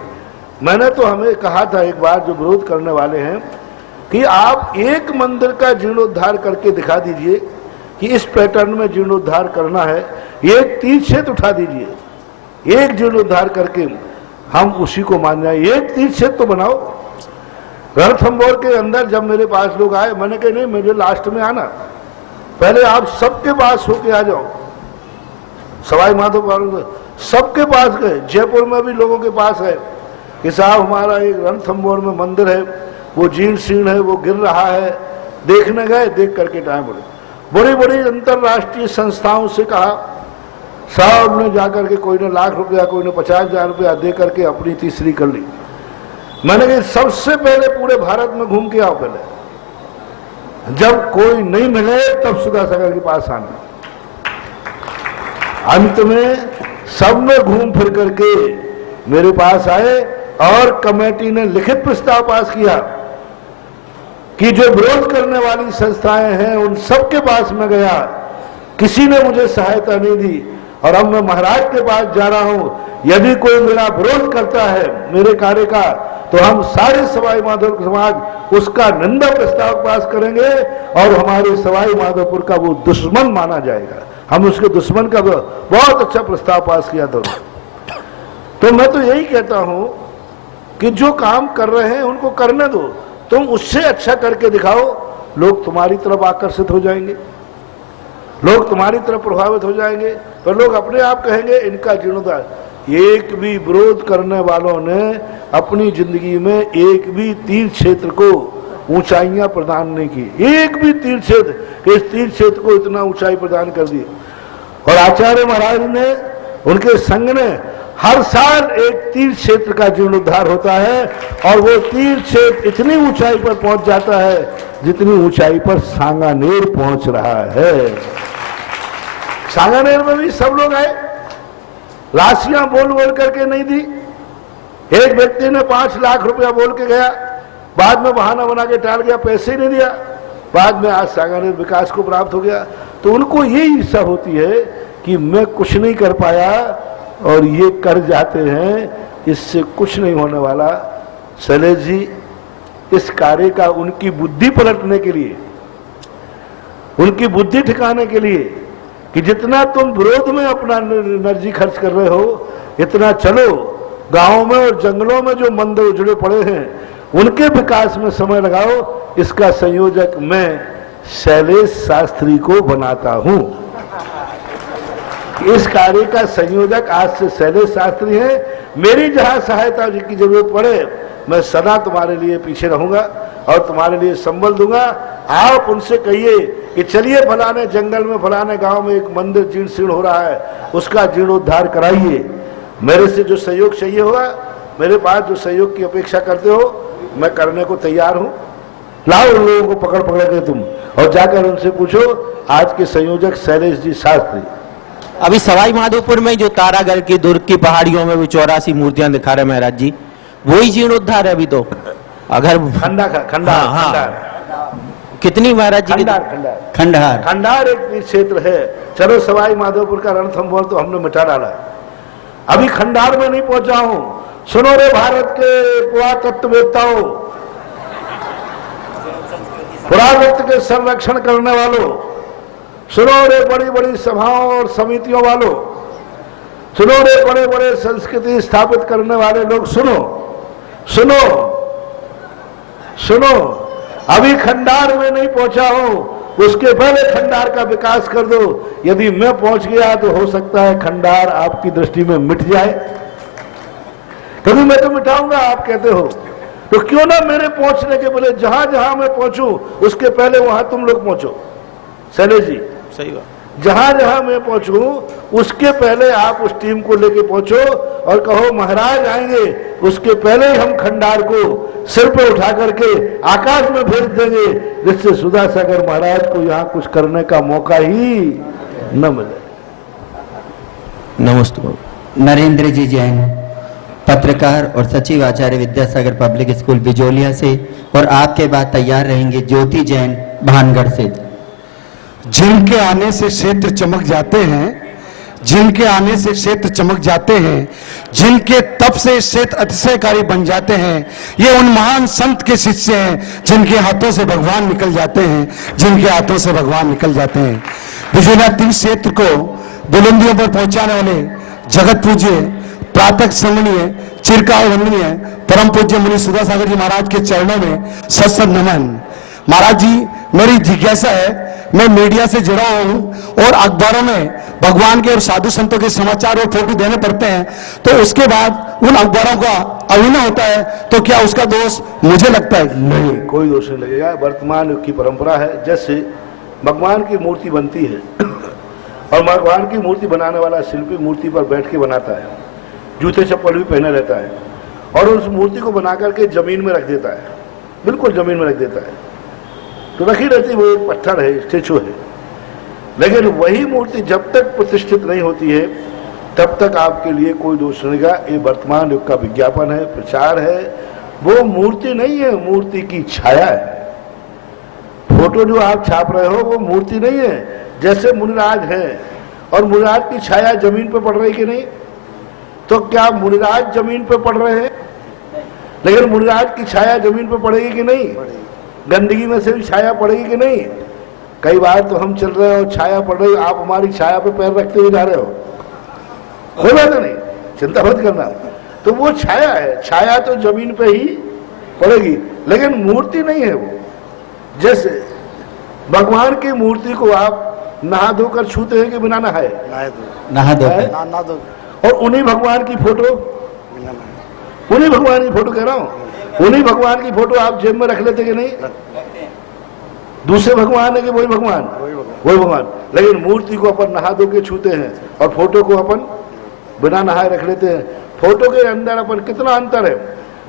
मैंने तो हमें कहा था एक बार जो विरोध करने वाले हैं कि आप एक मंदिर का जीर्णोद्धार करके दिखा दीजिए कि इस पैटर्न में जीर्णोद्धार करना है, एक तीर्थ क्षेत्र उठा दीजिए, एक जीर्णोद्धार करके हम उसी को मान जाए। एक तीर्थ क्षेत्र तो बनाओ। रणथंबोर के अंदर जब मेरे पास लोग आए, मैंने कहा नहीं, मुझे लास्ट में आना, पहले आप सबके पास होके आ जाओ। सवाई माधोपुर सबके पास गए, जयपुर में भी लोगों के पास है कि साहब हमारा एक रणथंबोर में मंदिर है, वो जीर्ण शीर्ण है, वो गिर रहा है। देखने गए, देख करके टाइम बोले। बड़ी बड़ी अंतरराष्ट्रीय संस्थाओं से कहा, साहब ने जाकर के कोई ने लाख रुपया, कोई ने 50,000 रुपया दे करके अपनी तीसरी कर ली। मैंने कहा सबसे पहले पूरे भारत में घूम के आओ, पहले जब कोई नहीं मिले तब सुधा सागर के पास आना। अंत में सब में घूम फिर करके मेरे पास आए और कमेटी ने लिखित प्रस्ताव पास किया कि जो विरोध करने वाली संस्थाएं हैं उन सबके पास मैं गया, किसी ने मुझे सहायता नहीं दी। और अब मैं महाराज के पास जा रहा हूं, यदि कोई मेरा विरोध करता है मेरे कार्य का, तो हम सारे सवाई माधोपुर समाज उसका निंदा प्रस्ताव पास करेंगे और हमारे सवाई माधोपुर का वो दुश्मन माना जाएगा। हम उसके दुश्मन का बहुत अच्छा प्रस्ताव पास किया था। तो मैं तो यही कहता हूं कि जो काम कर रहे हैं उनको करने दो, तुम उससे अच्छा करके दिखाओ, लोग तुम्हारी तरफ आकर्षित हो जाएंगे, लोग तुम्हारी तरफ प्रभावित हो जाएंगे, तो लोग अपने आप कहेंगे इनका जीर्णोद्धार। एक भी विरोध करने वालों ने अपनी जिंदगी में एक भी तीर्थ क्षेत्र को ऊंचाइयां प्रदान नहीं की, एक भी तीर्थ क्षेत्र, इस तीर्थ क्षेत्र को इतना ऊंचाई प्रदान कर दी। और आचार्य महाराज ने, उनके संघ ने हर साल एक तीर्थ क्षेत्र का जीर्णोद्धार होता है और वो तीर्थ क्षेत्र इतनी ऊंचाई पर पहुंच जाता है जितनी ऊंचाई पर सांगानेर पहुंच रहा है। सांगानेर में भी सब लोग आए, राशियां बोल बोल करके नहीं दी। एक व्यक्ति ने 5 लाख रुपया बोल के गया, बाद में बहाना बना के टाल गया, पैसे नहीं दिया, बाद में आज सांगानेर विकास को प्राप्त हो गया। तो उनको ये ईर्ष्या होती है कि मैं कुछ नहीं कर पाया और ये कर जाते हैं, इससे कुछ नहीं होने वाला। शैलेश जी, इस कार्य का उनकी बुद्धि पलटने के लिए, उनकी बुद्धि ठिकाने के लिए कि जितना तुम विरोध में अपना एनर्जी खर्च कर रहे हो, इतना चलो गांवों में और जंगलों में जो मंदिर उजड़े पड़े हैं उनके विकास में समय लगाओ। इसका संयोजक मैं शैलेश शास्त्री को बनाता हूं। इस कार्य का संयोजक आज से शैलेश शास्त्री है। मेरी जहां सहायता की जरूरत पड़े मैं सदा तुम्हारे लिए पीछे रहूंगा और तुम्हारे लिए संबल दूंगा। आप उनसे कहिए कि चलिए फलाने जंगल में, फलाने गांव में एक मंदिर जीर्ण शीर्ण हो रहा है, उसका जीर्णोद्धार कराइए। मेरे से जो सहयोग चाहिए होगा, मेरे पास जो सहयोग की अपेक्षा करते हो, मैं करने को तैयार हूं। लाओ उन लोगों को पकड़ पकड़ के तुम और जाकर उनसे पूछो, आज के संयोजक शैलेश जी शास्त्री। अभी सवाई माधोपुर में जो तारागढ़ की दुर्ग की पहाड़ियों में वो 84 मूर्तियां दिखा रहे महाराज जी, वही जीर्णोद्धार है अभी तो। अगर खंडार हाँ। कितनी महाराज जी? खंडार एक तीर्थ क्षेत्र है। चलो सवाई माधोपुर का रणथंभौर तो हमने मिटा डाला, अभी खंडार में नहीं पहुंचा हूं। सुनो रे भारत के पुरातत्ववेत्ताओं, पुरातत्व के संरक्षण करने वालों, सुनो रे बड़ी बड़ी सभाओं और समितियों वालों, सुनो रे बड़े बड़े संस्कृति स्थापित करने वाले लोग, सुनो सुनो सुनो, अभी खंडार में नहीं पहुंचा हूं, उसके पहले खंडार का विकास कर दो। यदि मैं पहुंच गया तो हो सकता है खंडार आपकी दृष्टि में मिट जाए। कभी मैं तो मिटाऊंगा आप कहते हो, तो क्यों ना मेरे पहुंचने के पहले जहां जहां मैं पहुंचूं उसके पहले वहां तुम लोग पहुंचो। शैलेश जी, सही बात, जहां जहां मैं पहुंचूं उसके पहले आप उस टीम को लेके पहुंचो और कहो महाराज आएंगे, उसके पहले ही हम खंडार को सिर पे उठा करके आकाश में भेज देंगे, जिससे सुधा सागर महाराज को यहाँ कुछ करने का मौका ही न मिले। नमस्ते। नरेंद्र जी जैन, पत्रकार और सचिव आचार्य विद्यासागर पब्लिक स्कूल बिजोलिया से, और आपके बाद तैयार रहेंगे ज्योति जैन भानगढ़ से। जिनके आने से क्षेत्र चमक जाते हैं, जिनके आने से क्षेत्र चमक जाते हैं, जिनके तप से क्षेत्र अतिशयकारी बन जाते हैं, ये उन महान संत के शिष्य हैं जिनके हाथों से भगवान निकल जाते हैं, जिनके हाथों से भगवान निकल जाते हैं। बिजोलिया तीर्थ क्षेत्र को बुलंदियों पर पहुंचाने वाले जगत पूज्य, प्रातक स्मरणीय, चिरकाल वंदनीय परम पूज्य मुनि सुधा सागर जी महाराज के चरणों में सत नमन। महाराज जी, मेरी जिज्ञासा है, मैं मीडिया से जुड़ा हूं और अखबारों में भगवान के और साधु संतों के समाचार और फोटो देने पड़ते हैं, तो उसके बाद उन अखबारों का अभिनय होता है, तो क्या उसका दोष मुझे लगता है? नहीं, कोई दोष नहीं लगेगा। वर्तमान युग की परंपरा है, जैसे भगवान की मूर्ति बनती है और भगवान की मूर्ति बनाने वाला शिल्पी मूर्ति पर बैठ के बनाता है, जूते चप्पल भी पहने रहता है और उस मूर्ति को बना करके जमीन में रख देता है, बिल्कुल जमीन में रख देता है, तो रखी रहती, वो एक पत्थर है, स्टेचू है। लेकिन वही मूर्ति जब तक प्रतिष्ठित नहीं होती है तब तक आपके लिए कोई दोष नहीं रहेगा। ये वर्तमान युग का विज्ञापन है, प्रचार है, वो मूर्ति नहीं है, मूर्ति की छाया है। फोटो जो आप छाप रहे हो वो मूर्ति नहीं है। जैसे मुनिराज है और मुनिराज की छाया जमीन पर पड़ रही कि नहीं, तो क्या मुनिराज जमीन पर पड़ रहे हैं? लेकिन मुनिराज की छाया जमीन पर पड़ेगी कि नहीं? गंदगी में से भी छाया पड़ेगी कि नहीं? कई बार तो हम चल रहे हो, छाया पड़ रही, आप हमारी छाया पे पैर रखते हुए जा रहे हो रहा तो नहीं, चिंता मत करना। तो वो छाया है, छाया तो जमीन पे ही पड़ेगी, लेकिन मूर्ति नहीं है वो। जैसे भगवान की मूर्ति को आप नहा धोकर छूते हैं कि बिना नहाए? नहा दो और उन्हीं भगवान की फोटो, उन्हीं भगवान की फोटो कह रहा हूं, उन्हीं भगवान की फोटो आप जेब में रख लेते कि नहीं? दूसरे भगवान है कि वही भगवान? वही भगवान। लेकिन मूर्ति को अपन नहा धो के छूते हैं और फोटो को अपन बिना नहाए रख लेते हैं। फोटो के अंदर अपन कितना अंतर है।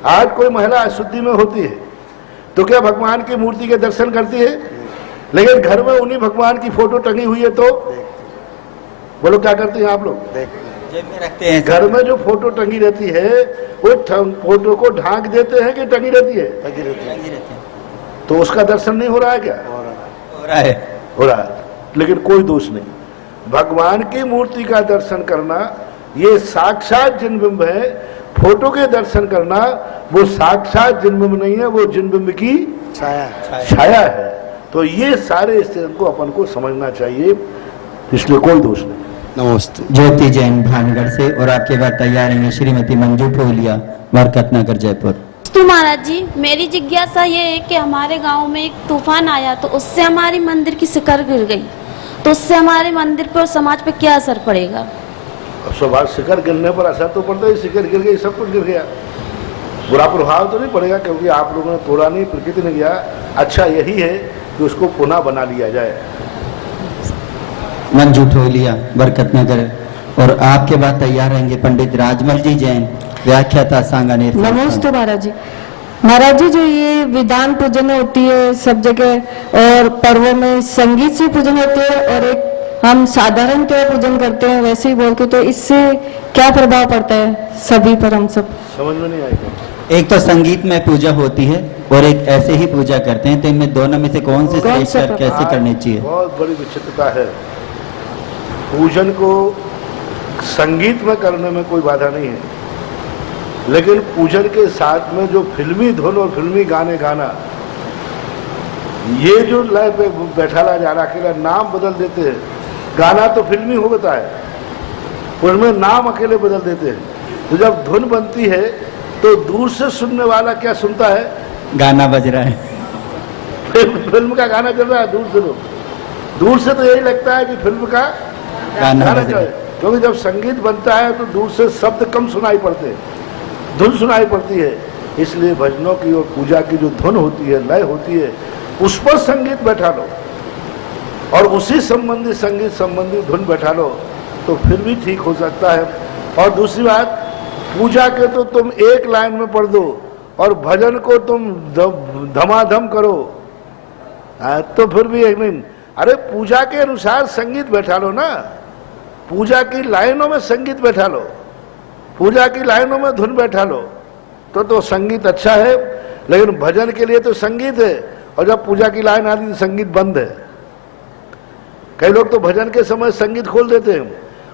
आज कोई महिला अशुद्धि में होती है तो क्या भगवान की मूर्ति के दर्शन करती है? लेकिन घर में उन्हीं भगवान की फोटो टंगी हुई है तो बोलो क्या करते हैं आप लोग? जेब में रखते हैं। घर में जो फोटो टंगी रहती है वो फोटो को ढांक देते हैं कि टंगी रहती है? तो उसका दर्शन नहीं हो रहा है क्या? हो रहा है। हो रहा है, लेकिन कोई दोष नहीं। भगवान की मूर्ति का दर्शन करना ये साक्षात जिनबिंब है। फोटो के दर्शन करना वो साक्षात जिनबिंब नहीं है, वो जिनबिंब की छाया है। तो ये सारे स्थिति को अपन को समझना चाहिए, इसलिए कोई दोष नहीं। नमस्ते। ज्योति जैन भानगढ़ से, और आपके बाद तैयार हैं श्रीमती मंजू ठोलिया, बरकतनगर, जयपुर। तो महाराज जी, मेरी जिज्ञासा ये है कि हमारे गांव में एक तूफान आया तो उससे हमारी मंदिर की शिखर गिर गई, तो उससे हमारे मंदिर पर और समाज पर क्या असर पड़ेगा? अब स्वभाव शिखर गिरने पर असर तो पड़ता है, शिखर गिर गई, सब कुछ गिर गया, बुरा प्रभाव तो नहीं पड़ेगा, क्योंकि आप लोगों ने तोड़ा नहीं, प्रकृति ने किया। अच्छा यही है कि उसको पुनः बना लिया जाए। मंजू ठोलिया, बरकतनगर, और आपके बाद तैयार रहेंगे पंडित राजमल जी जैन, व्याख्याता सांगानेर। नमस्ते महाराज जी। महाराज जी, जो ये विधान पूजन होती है सब जगह और पर्वों में संगीत से पूजन होती है और एक हम साधारण क्या पूजन करते हैं वैसे ही बोल के, तो इससे क्या प्रभाव पड़ता है सभी पर? हम सब समझ में नहीं आएगा। एक तो संगीत में पूजा होती है और एक ऐसे ही पूजा करते हैं, तो इनमें दोनों में से कौन सी श्रेष्ठ और कैसे करनी चाहिए? बहुत बड़ी विचित्रता है। पूजन को संगीत में करने में कोई बाधा नहीं है, लेकिन पूजन के साथ में जो फिल्मी धुन और फिल्मी गाने गाना, ये जो लय पे बैठा जा रहा, अकेला नाम बदल देते हैं। गाना तो फिल्मी होता है, उसमें नाम अकेले बदल देते हैं। तो जब धुन बनती है तो दूर से सुनने वाला क्या सुनता है? गाना बज रहा है, फिल्म का गाना चल रहा है, दूर से लोग, दूर से तो यही लगता है कि फिल्म का गाना गाना बज चल रहा रहा है। है। क्योंकि जब संगीत बनता है तो दूर से शब्द कम सुनाई पड़ते हैं, धुन सुनाई पड़ती है। इसलिए भजनों की और पूजा की जो धुन होती है, लय होती है, उस पर संगीत बैठा लो और उसी संबंधी संगीत संबंधी धुन बैठा लो तो फिर भी ठीक हो सकता है। और दूसरी बात, पूजा के तो तुम एक लाइन में पढ़ दो और भजन को तुम धमाधम करो, तो फिर भी एक नहीं। अरे पूजा के अनुसार संगीत बैठा लो ना, पूजा की लाइनों में संगीत बैठा लो, पूजा की लाइनों में धुन बैठा लो, तो संगीत अच्छा है। लेकिन भजन के लिए तो संगीत है, और जब पूजा की लाइन आती तो संगीत बंद है। कई लोग तो भजन के समय संगीत खोल देते हैं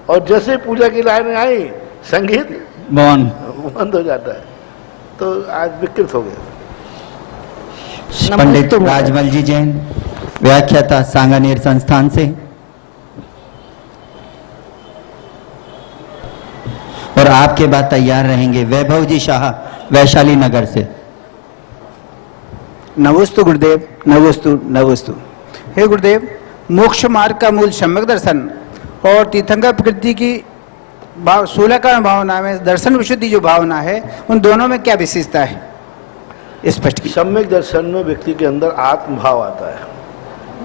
और जैसे पूजा की लाइन आई संगीत बंद हो जाता है, तो आज विकृत हो गया। पंडित राजमल जी जैन, व्याख्याता सांगानेर संस्थान से, और आपके बाद तैयार रहेंगे वैभव जी शाह, वैशाली नगर से। नमोस्तु गुरुदेव, नमोस्तु नमोस्तु। हे गुरुदेव, मोक्ष मार्ग का मूल सम्यक दर्शन और तीर्थंकर प्रकृति की 16 का भावना में दर्शन विशुद्धि जो भावना है, उन दोनों में क्या विशेषता है, स्पष्ट कीजिए। सम्यक दर्शन में व्यक्ति के अंदर आत्म भाव आता है,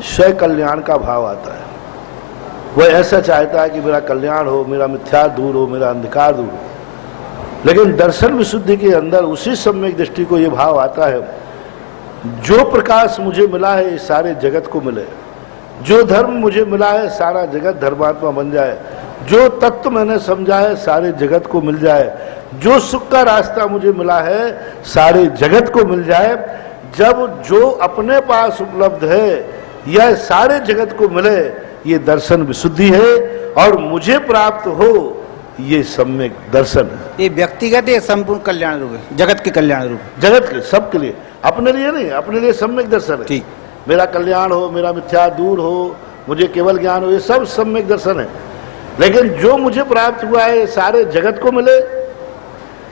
स्वयं कल्याण का भाव आता है। वह ऐसा चाहता है कि मेरा कल्याण हो, मेरा मिथ्या दूर हो, मेरा अंधकार दूर हो। लेकिन दर्शन विशुद्धि के अंदर उसी सम्यक दृष्टि को यह भाव आता है, जो प्रकाश मुझे मिला है सारे जगत को मिले, जो धर्म मुझे मिला है सारा जगत धर्मात्मा बन जाए, जो तत्व मैंने समझा है सारे जगत को मिल जाए, जो सुख का रास्ता मुझे मिला है सारे जगत को मिल जाए। जब जो अपने पास उपलब्ध है यह सारे जगत को मिले, ये दर्शन विशुद्धि है, और मुझे प्राप्त हो ये सम्यक दर्शन है। ये व्यक्तिगत है, संपूर्ण कल्याण रूप है, जगत के कल्याण रूप। जगत के सबके लिए, अपने लिए नहीं, अपने लिए सम्यक दर्शन है। ठीक। मेरा कल्याण हो, मेरा मिथ्या दूर हो, मुझे केवल ज्ञान हो, ये सब सम्यक दर्शन है। लेकिन जो मुझे प्राप्त हुआ है सारे जगत को मिले,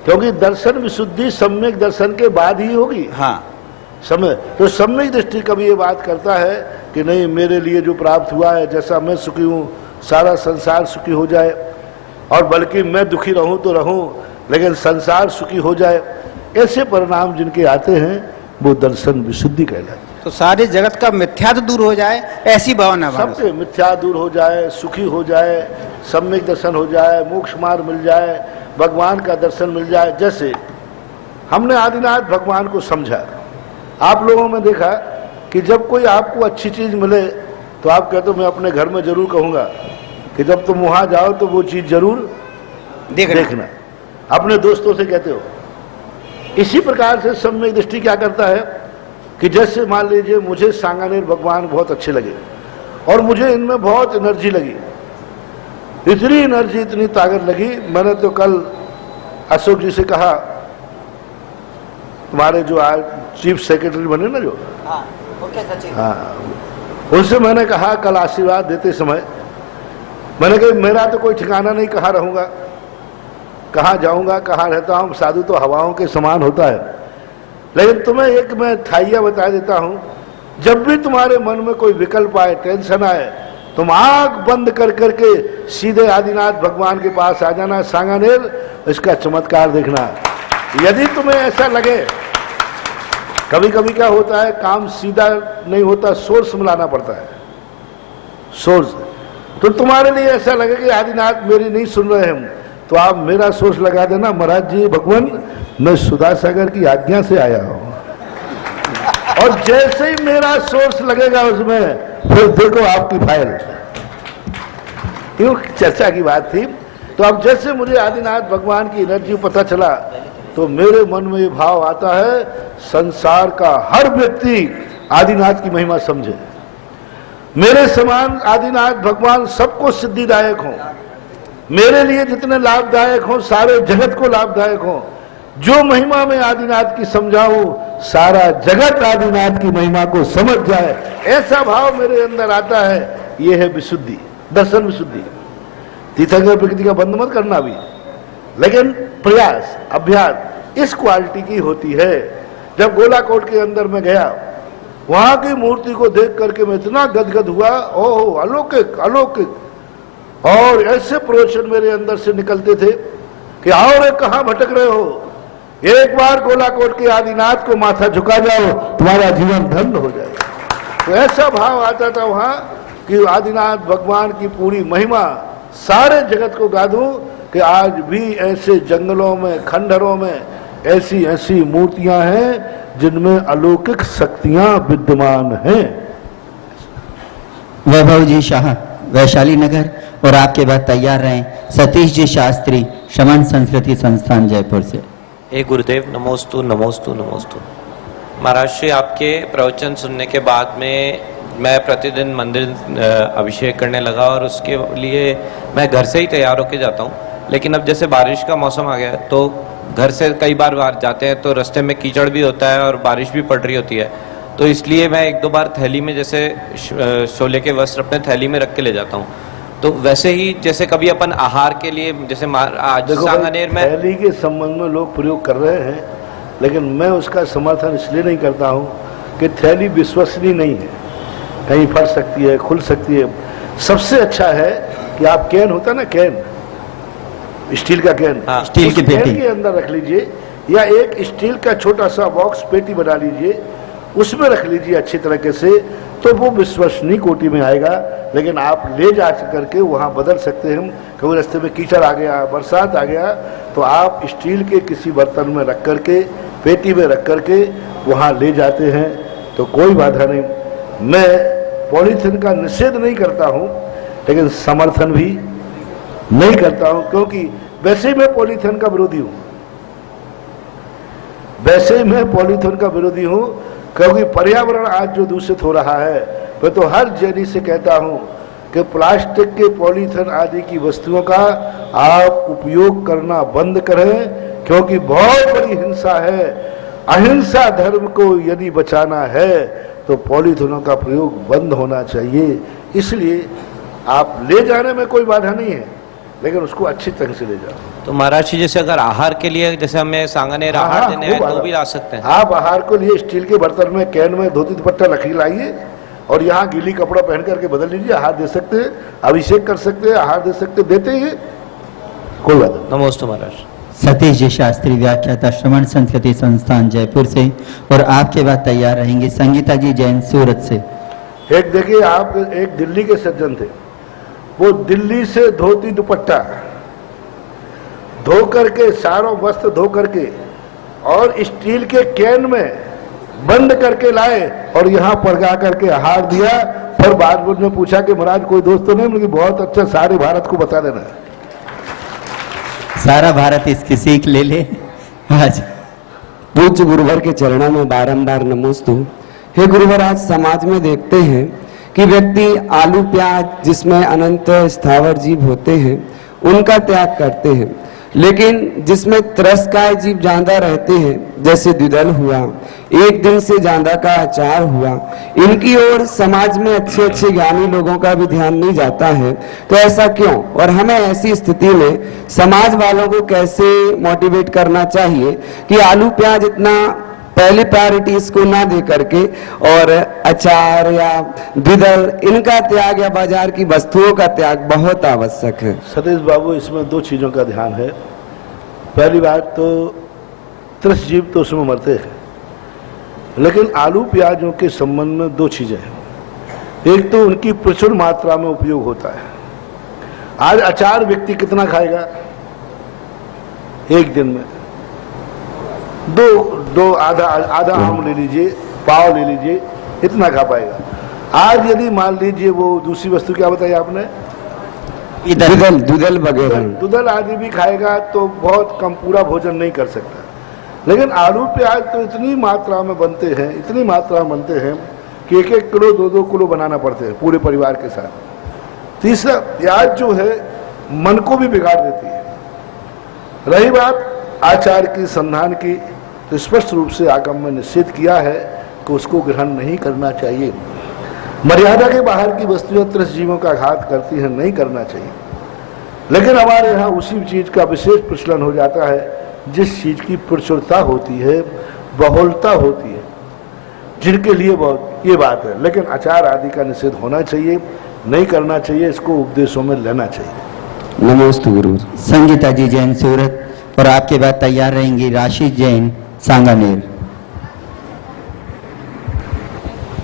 क्योंकि दर्शन विशुद्धि सम्यक दर्शन के बाद ही होगी। हाँ, समय तो सम्यक दृष्टि कभी ये बात करता है कि नहीं, मेरे लिए जो प्राप्त हुआ है, जैसा मैं सुखी हूँ सारा संसार सुखी हो जाए, और बल्कि मैं दुखी रहूं तो रहूं लेकिन संसार सुखी हो जाए। ऐसे परिणाम जिनके आते हैं वो दर्शन विशुद्धि कहलाते हैं। तो सारे जगत का मिथ्या तो दूर हो जाए, ऐसी भावना मानो। सबके मिथ्या दूर हो जाए, सुखी हो जाए, सम्यक दर्शन हो जाए, मोक्ष मार्ग मिल जाए, भगवान का दर्शन मिल जाए। जैसे हमने आदिनाथ भगवान को समझा, आप लोगों में देखा कि जब कोई आपको अच्छी चीज मिले तो आप कहते हो मैं अपने घर में जरूर कहूंगा कि जब तुम वहां जाओ तो वो चीज जरूर देखना। अपने दोस्तों से कहते हो। इसी प्रकार से सम्यक दृष्टि क्या करता है कि जैसे मान लीजिए मुझे सांगानेर भगवान बहुत अच्छे लगे और मुझे इनमें बहुत एनर्जी लगी, इतनी एनर्जी, इतनी ताकत लगी। मैंने तो कल अशोक जी से कहा, तुम्हारे जो आज चीफ सेक्रेटरी बने ना जो, हाँ, उनसे मैंने कहा कल आशीर्वाद देते समय, मैंने कहा मेरा तो कोई ठिकाना नहीं, कहाँ रहूंगा, कहाँ जाऊंगा, कहाँ रहता हूँ, साधु तो हवाओं के समान होता है। लेकिन तुम्हें एक मैं ठाइया बता देता हूँ, जब भी तुम्हारे मन में कोई विकल्प आए, टेंशन आए, तुम आंख बंद कर करके सीधे आदिनाथ भगवान के पास आ जाना, सांगानेर, इसका चमत्कार देखना। यदि तुम्हें ऐसा लगे, कभी कभी क्या होता है काम सीधा नहीं होता, सोर्स मिलाना पड़ता है, सोर्स। तो तुम्हारे लिए ऐसा लगे कि आदिनाथ मेरी नहीं सुन रहे हम, तो आप मेरा सोर्स लगा देना, महाराज जी भगवान मैं सुधा सागर की आज्ञा से आया हूं। और जैसे ही मेरा सोर्स लगेगा उसमें, फिर देखो आपकी फाइल। क्यों चर्चा की बात थी। तो अब जैसे मुझे आदिनाथ भगवान की एनर्जी पता चला तो मेरे मन में ये भाव आता है, संसार का हर व्यक्ति आदिनाथ की महिमा समझे, मेरे समान आदिनाथ भगवान सबको सिद्धिदायक हों, मेरे लिए जितने लाभदायक हों सारे जगत को लाभदायक हों। जो महिमा में आदिनाथ की समझाऊं सारा जगत आदिनाथ की महिमा को समझ जाए, ऐसा भाव मेरे अंदर आता है। यह है विशुद्धि, दर्शन विशुद्धि। तीर्थंकर प्रकृति का बंद मत करना भी, लेकिन प्रयास, अभ्यास इस क्वालिटी की होती है। जब गोलाकोट के अंदर में गया, वहां की मूर्ति को देख करके मैं इतना गदगद हुआ, ओह अलौकिक अलौकिक। और ऐसे प्रवचन मेरे अंदर से निकलते थे कि और कहां भटक रहे हो, एक बार गोलाकोट के आदिनाथ को माथा झुका जाओ, तुम्हारा जीवन धन्य हो जाएगा। तो ऐसा भाव आता था वहां कि आदिनाथ भगवान की पूरी महिमा सारे जगत को गा दूं कि आज भी ऐसे जंगलों में, खंडहरों में ऐसी ऐसी मूर्तियां हैं जिनमें अलौकिक शक्तियां विद्यमान हैं। वैभव जी शाह, वैशाली नगर, और आपके बाद तैयार रहें सतीश जी शास्त्री, शमन संस्कृति संस्थान जयपुर से। हे गुरुदेव, नमोस्तु नमोस्तु नमोस्तु। महाराज श्री, आपके प्रवचन सुनने के बाद में मैं प्रतिदिन मंदिर अभिषेक करने लगा और उसके लिए मैं घर से ही तैयार होके जाता हूँ। लेकिन अब जैसे बारिश का मौसम आ गया तो घर से कई बार बाहर जाते हैं तो रास्ते में कीचड़ भी होता है और बारिश भी पड़ रही होती है, तो इसलिए मैं एक दो बार थैली में जैसे शोले के वस्त्र अपने थैली में रख के ले जाता हूँ। तो वैसे ही जैसे कभी अपन आहार के लिए, जैसे आज सांगानेर में थैली के संबंध में लोग प्रयोग कर रहे हैं, लेकिन मैं उसका समर्थन इसलिए नहीं करता हूँ कि थैली विश्वसनीय नहीं है, कहीं फट सकती है, खुल सकती है। सबसे अच्छा है कि आप कैन होता है ना, कैन, स्टील का कैन, स्टील की पेटी के अंदर रख लीजिए, या एक स्टील का छोटा सा बॉक्स पेटी बना लीजिए, उसमें रख लीजिए अच्छी तरीके से, तो वो विश्वसनीय कोटि में आएगा। लेकिन आप ले जा करके वहाँ बदल सकते हैं। कभी रास्ते में कीचड़ आ गया, बरसात आ गया, तो आप स्टील के किसी बर्तन में रख करके, पेटी में रख करके वहाँ ले जाते हैं तो कोई बाधा नहीं। मैं पॉलीथीन का निषेध नहीं करता हूँ, लेकिन समर्थन भी नहीं करता हूं, क्योंकि वैसे ही मैं पॉलीथिन का विरोधी हूं, वैसे ही मैं पॉलीथिन का विरोधी हूं, क्योंकि पर्यावरण आज जो दूषित हो रहा है, मैं तो हर जैनी से कहता हूं कि प्लास्टिक के पॉलीथिन आदि की वस्तुओं का आप उपयोग करना बंद करें, क्योंकि बहुत बड़ी हिंसा है। अहिंसा धर्म को यदि बचाना है तो पॉलीथिनों का प्रयोग बंद होना चाहिए। इसलिए आप ले जाने में कोई बाधा नहीं है, लेकिन उसको अच्छी तरह से ले जाओ। तो महाराज जी जैसे अगर आहार के लिए जैसे हमें सांगनेर आहार देने हैं तो भी ला सकते हैं? आप आहार को लिए स्टील के बर्तन में, कैन में धोती दुपट्टा लकड़ी लाइए और यहाँ गीली कपड़ा पहन करके बदल लीजिए, आहार दे सकते हैं, अभिषेक कर सकते हैं, आहार दे सकते, देते ही कोई बात नहीं। नमोस्तु महाराज। सतीश जी शास्त्री व्याख्याता श्रवण संस्कृति संस्थान जयपुर से, और आपके बाद तैयार रहेंगे संगीता जी जैन सूरत से। एक देखिए, आप एक दिल्ली के सज्जन थे, वो दिल्ली से धोती दुपट्टा धो करके, सारों वस्त्र धो करके और स्टील के कैन में बंद करके लाए और यहाँ पर गा करके आहार दिया। फिर बाद में पूछा कि महाराज कोई दोस्त तो नहीं? मुझे बहुत अच्छा, सारे भारत को बता देना। सारा भारत इसकी सीख ले ले। आज पूज्य गुरुवर के चरणों में बारंबार नमोस्तु। हे गुरुवर, आज समाज में देखते हैं कि व्यक्ति आलू प्याज जिसमें अनंत स्थावर जीव होते हैं उनका त्याग करते हैं, लेकिन जिसमें त्रस्काय जीव ज्यादा रहते हैं, जैसे द्विदल हुआ, एक दिन से ज्यादा का अचार हुआ, इनकी ओर समाज में अच्छे अच्छे ज्ञानी लोगों का भी ध्यान नहीं जाता है। तो ऐसा क्यों, और हमें ऐसी स्थिति में समाज वालों को कैसे मोटिवेट करना चाहिए कि आलू प्याज इतना पहली प्रायोरिटी इसको ना दे करके और अचार या द्विदल इनका त्याग या बाजार की वस्तुओं का त्याग बहुत आवश्यक है? सतीश बाबू, इसमें दो चीजों का ध्यान है। पहली बात तो त्रस्त जीव तो उसमें मरते हैं, लेकिन आलू प्याजों के संबंध में दो चीजें हैं। एक तो उनकी प्रचुर मात्रा में उपयोग होता है। आज अचार व्यक्ति कितना खाएगा एक दिन में? दो आधा आम ले लीजिए, पाव ले लीजिए, इतना खा पाएगा। आज यदि मान लीजिए वो दूसरी वस्तु क्या बताई आपने, दुदल वगैरह, दुदल आदि भी खाएगा तो बहुत कम, पूरा भोजन नहीं कर सकता। लेकिन आलू प्याज तो इतनी मात्रा में बनते हैं, इतनी मात्रा में बनते हैं कि 1-1 किलो 2-2 किलो बनाना पड़ते हैं पूरे परिवार के साथ। तीसरा, प्याज जो है मन को भी बिगाड़ देती है। रही बात आचार की, संधान की, तो स्पष्ट रूप से आगम में निषेध किया है कि उसको ग्रहण नहीं करना चाहिए। मर्यादा के बाहर की वस्तुएं त्रस्त जीवों का घात करती हैं, नहीं करना चाहिए। लेकिन हमारे यहाँ उसी चीज का विशेष प्रचलन हो जाता है जिस चीज की प्रचुरता होती है, बहुलता होती है, जिनके लिए बहुत ये बात है। लेकिन अचार आदि का निषेध होना चाहिए, नहीं करना चाहिए, इसको उपदेशों में लेना चाहिए। नमोस्तु गुरु। संगीता जी जैन सूरत, और आपके बाद तैयार रहेंगी राशि जैन सांगानेर।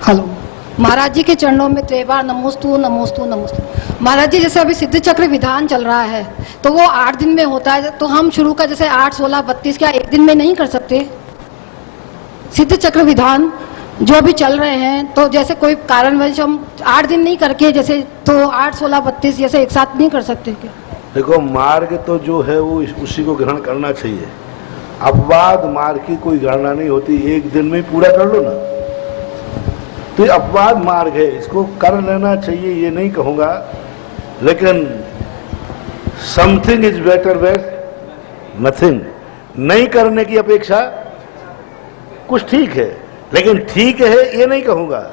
हेलो महाराज जी के चरणों में त्रिबार नमोस्तु नमोस्तु नमोस्तु। महाराज जी, जैसे अभी सिद्ध चक्र विधान चल रहा है तो वो 8 दिन में होता है, तो हम शुरू का जैसे 8, 16, 32 क्या एक दिन में नहीं कर सकते? सिद्ध चक्र विधान जो अभी चल रहे हैं, तो जैसे कोई कारणवश हम 8 दिन नहीं करके जैसे तो 8, 16, 32 जैसे एक साथ नहीं कर सकते क्या? देखो, मार्ग तो जो है वो उसी को ग्रहण करना चाहिए। अपवाद मार्ग की कोई गणना नहीं होती, एक दिन में पूरा कर लो ना, तो ये अपवाद मार्ग है, इसको कर लेना चाहिए, ये नहीं कहूँगा। लेकिन something is better than nothing, नहीं करने की अपेक्षा कुछ ठीक है, लेकिन ठीक है ये नहीं कहूँगा।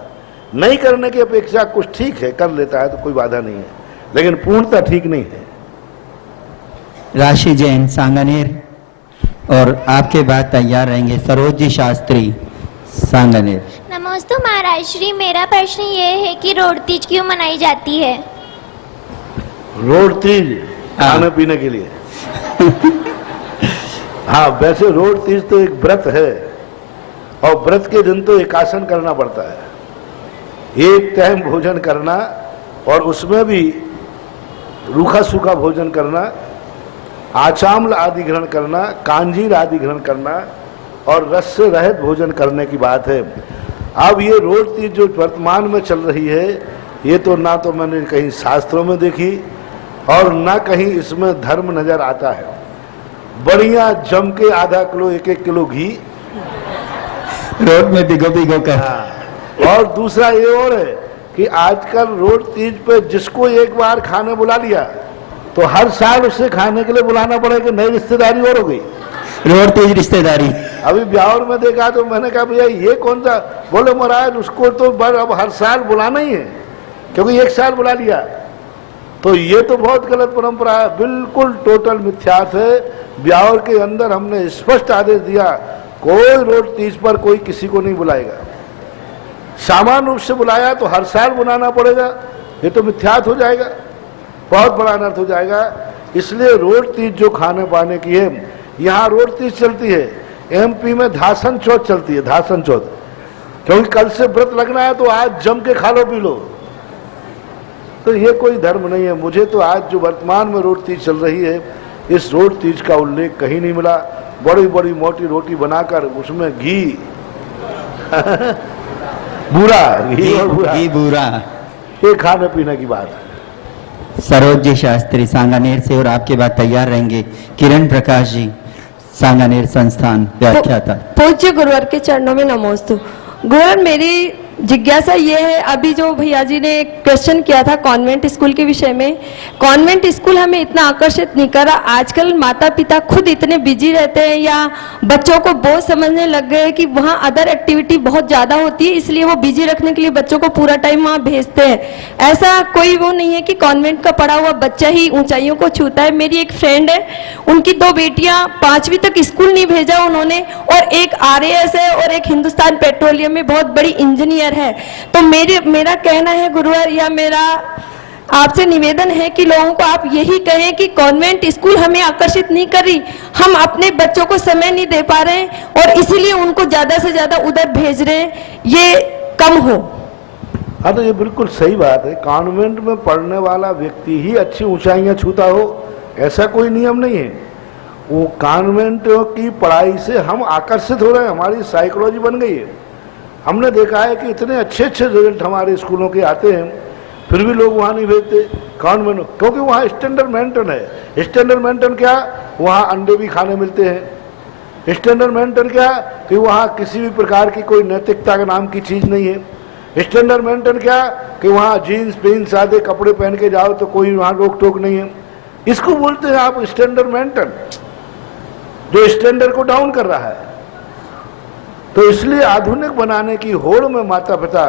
नहीं करने की अपेक्षा कुछ ठीक है, कर लेता है तो कोई बाधा नहीं है, लेकिन पूर्णतः ठीक नहीं है। राशि जैन सांगानेर, और आपके बाद तैयार रहेंगे सरोज जी शास्त्री सांगानेर। नमस्ते महाराज श्री, मेरा प्रश्न ये है कि रोड तीज क्यों मनाई जाती है? रोड तीज खाने पीने के लिए। हाँ, वैसे रोड तीज तो एक व्रत है, और व्रत के दिन तो एकासन करना पड़ता है, एक टाइम भोजन करना, और उसमें भी रूखा सूखा भोजन करना, आचाम्ल आदि ग्रहण करना, कांजीर आदि ग्रहण करना, और रस से रहित भोजन करने की बात है। अब ये रोड तीज जो वर्तमान में चल रही है, ये तो ना तो मैंने कहीं शास्त्रों में देखी, और न कहीं इसमें धर्म नजर आता है। बढ़िया जम के आधा किलो 1-1 किलो घी रोड में भिगो कर। और दूसरा ये और है कि आजकल रोड तीज पे जिसको एक बार खाने बुला लिया तो हर साल उसे खाने के लिए बुलाना पड़ेगा, नई रिश्तेदारी और हो गई, रोड तेज रिश्तेदारी। अभी ब्यावर में देखा तो मैंने कहा भैया ये कौन सा, बोले महाराज उसको तो अब हर साल बुलाना ही है क्योंकि एक साल बुला लिया। तो ये तो बहुत गलत परंपरा है, बिल्कुल टोटल मिथ्यार्थ है। ब्यावर के अंदर हमने स्पष्ट आदेश दिया कोई रोड तीज पर कोई किसी को नहीं बुलाएगा। सामान्य रूप से बुलाया तो हर साल बुलाना पड़ेगा, ये तो मिथ्यार्थ हो जाएगा, बहुत बड़ा अनर्थ हो जाएगा। इसलिए रोड तीज जो खाने पाने की है, यहाँ रोड तीज चलती है, एमपी में धासन चौथ चलती है, धासन चौथ, क्योंकि कल से व्रत लगना है तो आज जम के खा लो पी लो। तो ये कोई धर्म नहीं है। मुझे तो आज जो वर्तमान में रोड तीज चल रही है, इस रोड तीज का उल्लेख कहीं नहीं मिला। बड़ी बड़ी मोटी रोटी बनाकर उसमें घी बूरा, घी और बूरा, ये खाने पीने की बात है। सरोज जी शास्त्री सांगानेर से, और आपके बाद तैयार रहेंगे किरण प्रकाश जी, सांगानेर संस्थान व्याख्याता। पूज्य गुरुवर के चरणों में नमोस्तु। गुरुवर, मेरी जिज्ञासा ये है, अभी जो भैया जी ने क्वेश्चन किया था कॉन्वेंट स्कूल के विषय में, कॉन्वेंट स्कूल हमें इतना आकर्षित नहीं करा। आजकल माता पिता खुद इतने बिजी रहते हैं या बच्चों को बोझ समझने लग गए कि वहाँ अदर एक्टिविटी बहुत ज़्यादा होती है, इसलिए वो बिजी रखने के लिए बच्चों को पूरा टाइम वहाँ भेजते हैं। ऐसा कोई वो नहीं है कि कॉन्वेंट का पढ़ा हुआ बच्चा ही ऊंचाइयों को छूता है। मेरी एक फ्रेंड है, उनकी 2 बेटियाँ 5वीं तक स्कूल नहीं भेजा उन्होंने, और एक RAS है और एक हिंदुस्तान पेट्रोलियम में बहुत बड़ी इंजीनियर है। तो मेरा कहना है गुरुवर, या मेरा आपसे निवेदन है कि लोगों को आप यही कहें कि कॉन्वेंट स्कूल हमें आकर्षित नहीं कर रही, हम अपने बच्चों को समय नहीं दे पा रहे हैं और इसीलिए उनको ज्यादा से ज्यादा उधर भेज रहे हैं, ये कम हो। हाँ, तो ये बिल्कुल सही बात है। कॉन्वेंट में पढ़ने वाला व्यक्ति ही अच्छी ऊंचाइयां छूता हो, ऐसा कोई नियम नहीं है। वो कॉन्वेंट की पढ़ाई से हम आकर्षित हो रहे हैं, हमारी साइकोलॉजी बन गई है। हमने देखा है कि इतने अच्छे अच्छे रिजल्ट हमारे स्कूलों के आते हैं, फिर भी लोग वहाँ नहीं भेजते कॉन्वेंट, क्योंकि वहाँ स्टैंडर्ड मेंटेन है। स्टैंडर्ड मेंटेन क्या, वहाँ अंडे भी खाने मिलते हैं। स्टैंडर्ड मेंटेन क्या कि वहाँ किसी भी प्रकार की कोई नैतिकता के नाम की चीज़ नहीं है। स्टैंडर्ड मेंटेन क्या कि वहाँ जीन्स पेन सादे कपड़े पहन के जाओ तो कोई वहाँ रोक टोक नहीं है। इसको बोलते हैं आप स्टैंडर्ड मेंटेन, जो स्टैंडर्ड को डाउन कर रहा है। तो इसलिए आधुनिक बनाने की होड़ में माता पिता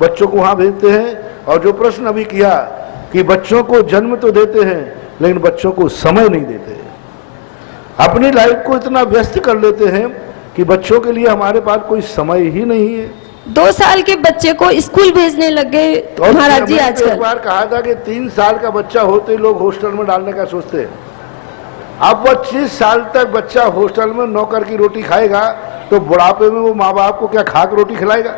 बच्चों को वहाँ भेजते हैं। और जो प्रश्न अभी किया कि बच्चों को जन्म तो देते हैं लेकिन बच्चों को समय नहीं देते, अपनी लाइफ को इतना व्यस्त कर लेते हैं कि बच्चों के लिए हमारे पास कोई समय ही नहीं है। 2 साल के बच्चे को स्कूल भेजने लग गए महाराज जी आजकल। एक बार कहा था कि 3 साल का बच्चा होते ही लोग हॉस्टल में डालने का सोचते हैं। अब 25 साल तक बच्चा हॉस्टल में नौकर की रोटी खाएगा तो बुढ़ापे में वो माँ बाप को क्या खाक रोटी खिलाएगा?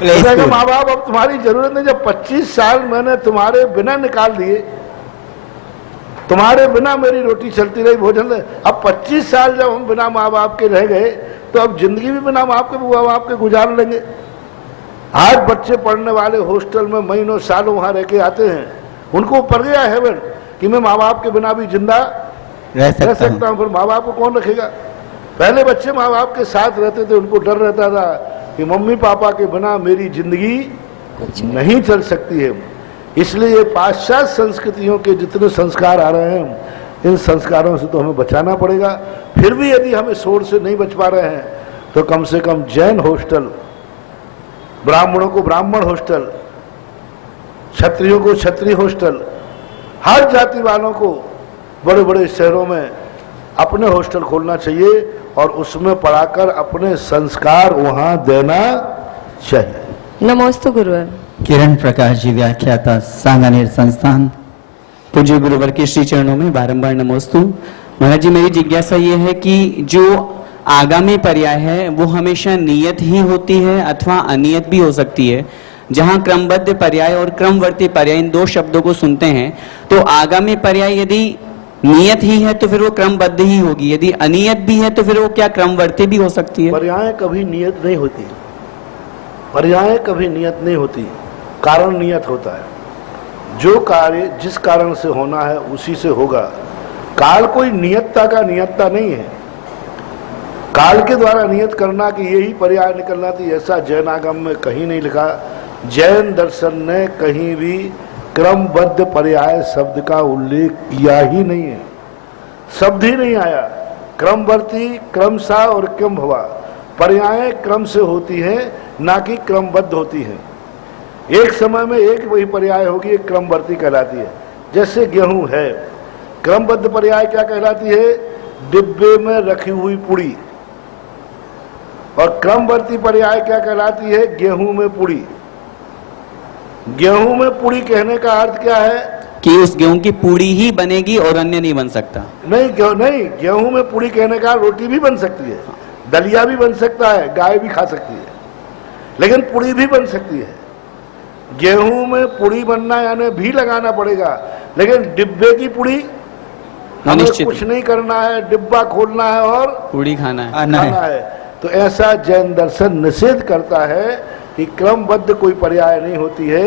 माँ बाप अब तुम्हारी जरूरत नहीं, जब 25 साल मैंने तुम्हारे बिना निकाल दिए, तुम्हारे बिना मेरी रोटी चलती रही, भोजन, अब 25 साल जब हम बिना माँ बाप के रह गए तो अब जिंदगी भी बिना माँ बाप के गुजार लेंगे। आज बच्चे पढ़ने वाले हॉस्टल में महीनों सालों वहां रह के आते हैं, उनको पड़ गया हेवन कि मैं माँ बाप के बिना भी जिंदा रह सकता हूँ। फिर माँ बाप को कौन रखेगा? पहले बच्चे माँ बाप के साथ रहते थे, उनको डर रहता था कि मम्मी पापा के बिना मेरी जिंदगी नहीं चल सकती है। इसलिए पाश्चात्य संस्कृतियों के जितने संस्कार आ रहे हैं, इन संस्कारों से तो हमें बचाना पड़ेगा। फिर भी यदि हमें शोर से नहीं बच पा रहे हैं तो कम से कम जैन हॉस्टल, ब्राह्मणों को ब्राह्मण हॉस्टल, क्षत्रियों को क्षत्रिय हॉस्टल, हर जाति वालों को बड़े बड़े शहरों में अपने हॉस्टल खोलना चाहिए और उसमें पढ़ाकर अपने संस्कार वहां देना चाहिए। नमोस्तु गुरुवर। किरण प्रकाश जी व्याख्याता, सांगानेर संस्थान। पूज्य गुरुवर के श्री चरणों में बारंबार नमोस्तु। महाराज जी, मेरी जिज्ञासा ये है कि जो आगामी पर्याय है वो हमेशा नियत ही होती है अथवा अनियत भी हो सकती है। जहाँ क्रमबद्ध पर्याय और क्रमवर्ती पर्याय, इन 2 शब्दों को सुनते हैं तो आगामी पर्याय यदि नियत ही है तो फिर वो क्रमबद्ध ही होगी, यदि अनियत भी है तो फिर वो क्या क्रमवर्ती भी हो सकती है? पर्याय कभी नियत नहीं होती, पर्याय कभी नियत नहीं होती, कारण नियत होता है। जो कार्य जिस कारण से होना है उसी से होगा। काल कोई नियतता का नियतता नहीं है। काल के द्वारा नियत करना कि यही पर्याय निकलना थी, ऐसा जैन आगम में कहीं नहीं लिखा। जैन दर्शन ने कहीं भी क्रमबद्ध पर्याय शब्द का उल्लेख किया ही नहीं है, शब्द ही नहीं आया। क्रमवर्ती, क्रमशः और क्रम भवा पर्याय क्रम से होती हैं, ना कि क्रमबद्ध होती हैं। एक समय में एक वही पर्याय होगी, एक क्रमवर्ती कहलाती है। जैसे गेहूं है, क्रमबद्ध पर्याय क्या कहलाती है? डिब्बे में रखी हुई पुड़ी। और क्रमवर्ती पर्याय क्या कहलाती है? गेहूं में पुड़ी। गेहूं में पुड़ी कहने का अर्थ क्या है? कि उस गेहूं की पूड़ी ही बनेगी और अन्य नहीं बन सकता। नहीं, गेहूं में पुड़ी कहने का रोटी भी बन सकती है, दलिया भी बन सकता है, गाय भी खा सकती है, लेकिन पुड़ी भी बन सकती है। गेहूं में पुड़ी बनना यानी भी लगाना पड़ेगा, लेकिन डिब्बे की पुड़ी हमें कुछ नहीं करना है, डिब्बा खोलना है और पूड़ी खाना है। तो ऐसा जैन दर्शन निषेध करता है कि क्रमबद्ध कोई पर्याय नहीं होती है।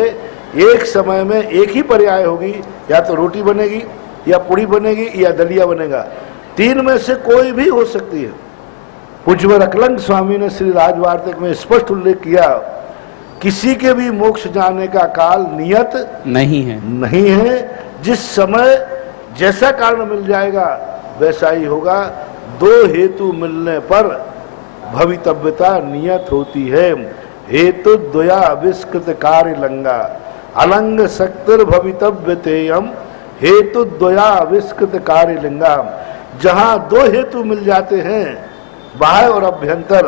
एक समय में एक ही पर्याय होगी, या तो रोटी बनेगी या पुड़ी बनेगी या दलिया बनेगा, तीन में से कोई भी हो सकती है। पूज्य रकलंग स्वामी ने श्री राजवार्तिक में स्पष्ट उल्लेख किया, किसी के भी मोक्ष जाने का काल नियत नहीं है। जिस समय जैसा कारण मिल जाएगा वैसा ही होगा। दो हेतु मिलने पर भवितव्यता नियत होती है। हेतु द्वया विस्कृत कार्य लंगा अलंग शक्तिर भवितव्यतेयम हेतु द्वया विस्कृत कार्य लिंगा। जहां दो हेतु मिल जाते हैं, बाह्य और अभ्यंतर,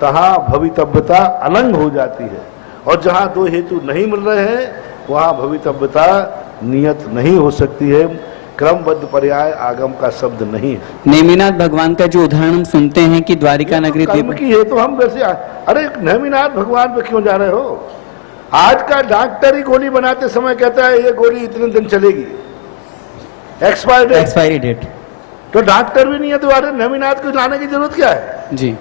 तहां भवितव्यता अलंग हो जाती है। और जहां दो हेतु नहीं मिल रहे हैं वहां भवितव्यता नियत नहीं हो सकती है। क्रमबद्ध पर्याय आगम का शब्द नहीं है। नेमिनाथ भगवान का जो उदाहरण हम सुनते हैं कि द्वारिका नगरी कर्म की है, तो हम वैसे अरे नेमिनाथ भगवान पे क्यों जा रहे हो? आज का डॉक्टर ही गोली बनाते समय कहता है ये गोली इतने दिन चलेगी, एक्सपायरी डेट। तो डॉक्टर भी नहीं है, तो नेमिनाथ को लाने की जरूरत क्या है जी?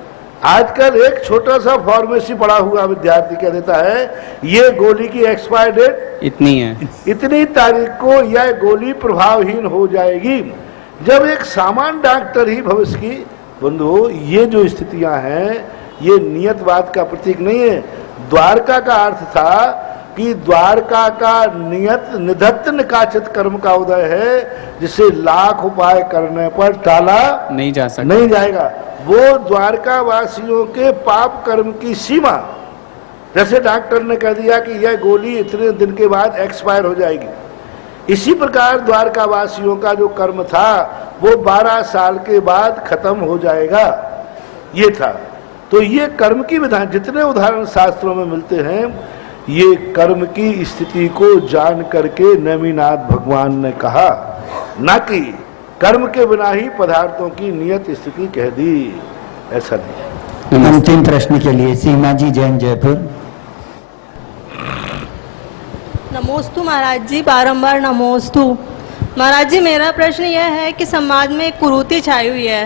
आजकल एक छोटा सा फार्मेसी पढ़ा हुआ विद्यार्थी कह देता है ये गोली की एक्सपायर डेट इतनी है, इतनी तारीख को यह गोली प्रभावहीन हो जाएगी। जब एक सामान्य डॉक्टर ही भविष्य की, बंधु ये जो स्थितियां हैं ये नियतवाद का प्रतीक नहीं है। द्वारका का अर्थ था कि द्वारका का नियत निधत्त निकाचित कर्म का उदय है, जिसे लाख उपाय करने पर टाला नहीं जाएगा। वो द्वारका वासियों के पाप कर्म की सीमा, जैसे डॉक्टर ने कह दिया कि यह गोली इतने दिन के बाद एक्सपायर हो जाएगी, इसी प्रकार द्वारका वासियों का जो कर्म था वो 12 साल के बाद खत्म हो जाएगा, ये था। तो ये कर्म की विधान, जितने उदाहरण शास्त्रों में मिलते हैं, ये कर्म की स्थिति को जान करके नेमिनाथ भगवान ने कहा, ना कि कर्म के बिना ही पदार्थों की नियत स्थिति कह दी, ऐसा नहीं। अंतिम प्रश्न के लिए सीमा जी, जैन, जयपुर। नमोस्तु महाराज जी, बारंबार नमोस्तु। महाराज जी, मेरा प्रश्न यह है कि समाज में एक कुरीति छाई हुई है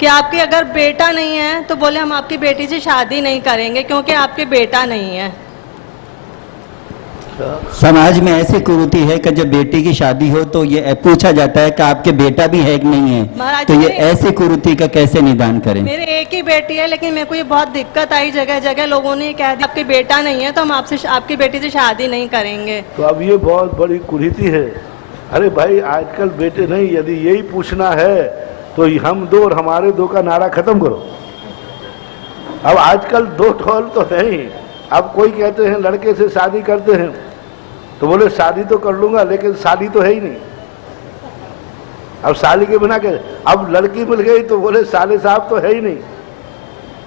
कि आपके अगर बेटा नहीं है तो बोले हम आपकी बेटी से शादी नहीं करेंगे क्योंकि आपके बेटा नहीं है। समाज में ऐसी कुरीति है कि जब बेटी की शादी हो तो ये पूछा जाता है कि आपके बेटा भी है कि नहीं है, तो ये ऐसी कुरीति का कैसे निदान करें? मेरी एक ही बेटी है, लेकिन मेरे को ये बहुत दिक्कत आई, जगह जगह लोगों ने कह दिया आपके बेटा नहीं है तो हम आपसे आपकी बेटी से शादी नहीं करेंगे। तो अब ये बहुत बड़ी कुरीति है। अरे भाई, आजकल बेटे नहीं, यदि यही पूछना है तो हम दो और हमारे दो का नारा खत्म करो। अब आजकल दो ठोल तो है ही। अब कोई कहते हैं लड़के से शादी करते हैं तो बोले शादी तो कर लूंगा, लेकिन शादी तो है ही नहीं। अब शादी के बिना के, अब लड़की मिल गई तो बोले साले साहब तो है ही नहीं।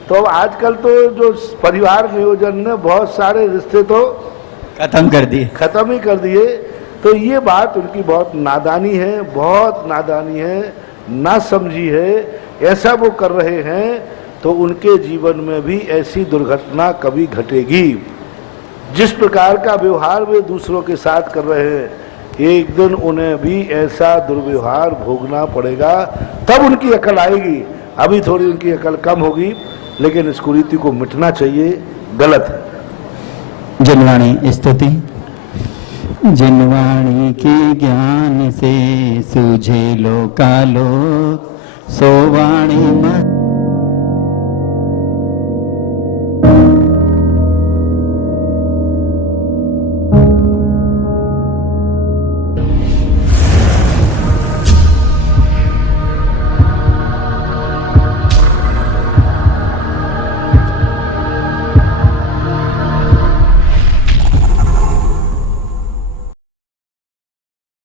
तो अब आजकल तो जो परिवार नियोजन ने बहुत सारे रिश्ते तो खत्म ही कर दिए। तो ये बात उनकी बहुत नादानी है, बहुत नादानी है, ना समझी है। ऐसा वो कर रहे हैं तो उनके जीवन में भी ऐसी दुर्घटना कभी घटेगी। जिस प्रकार का व्यवहार वे दूसरों के साथ कर रहे हैं, एक दिन उन्हें भी ऐसा दुर्व्यवहार भोगना पड़ेगा, तब उनकी अकल आएगी। अभी थोड़ी उनकी अकल कम होगी, लेकिन इस कुरीति को मिटना चाहिए, गलत है। जनवाणी स्तुति। जिनवाणी के ज्ञान से सूझे लोकालोक, सो वाणी मत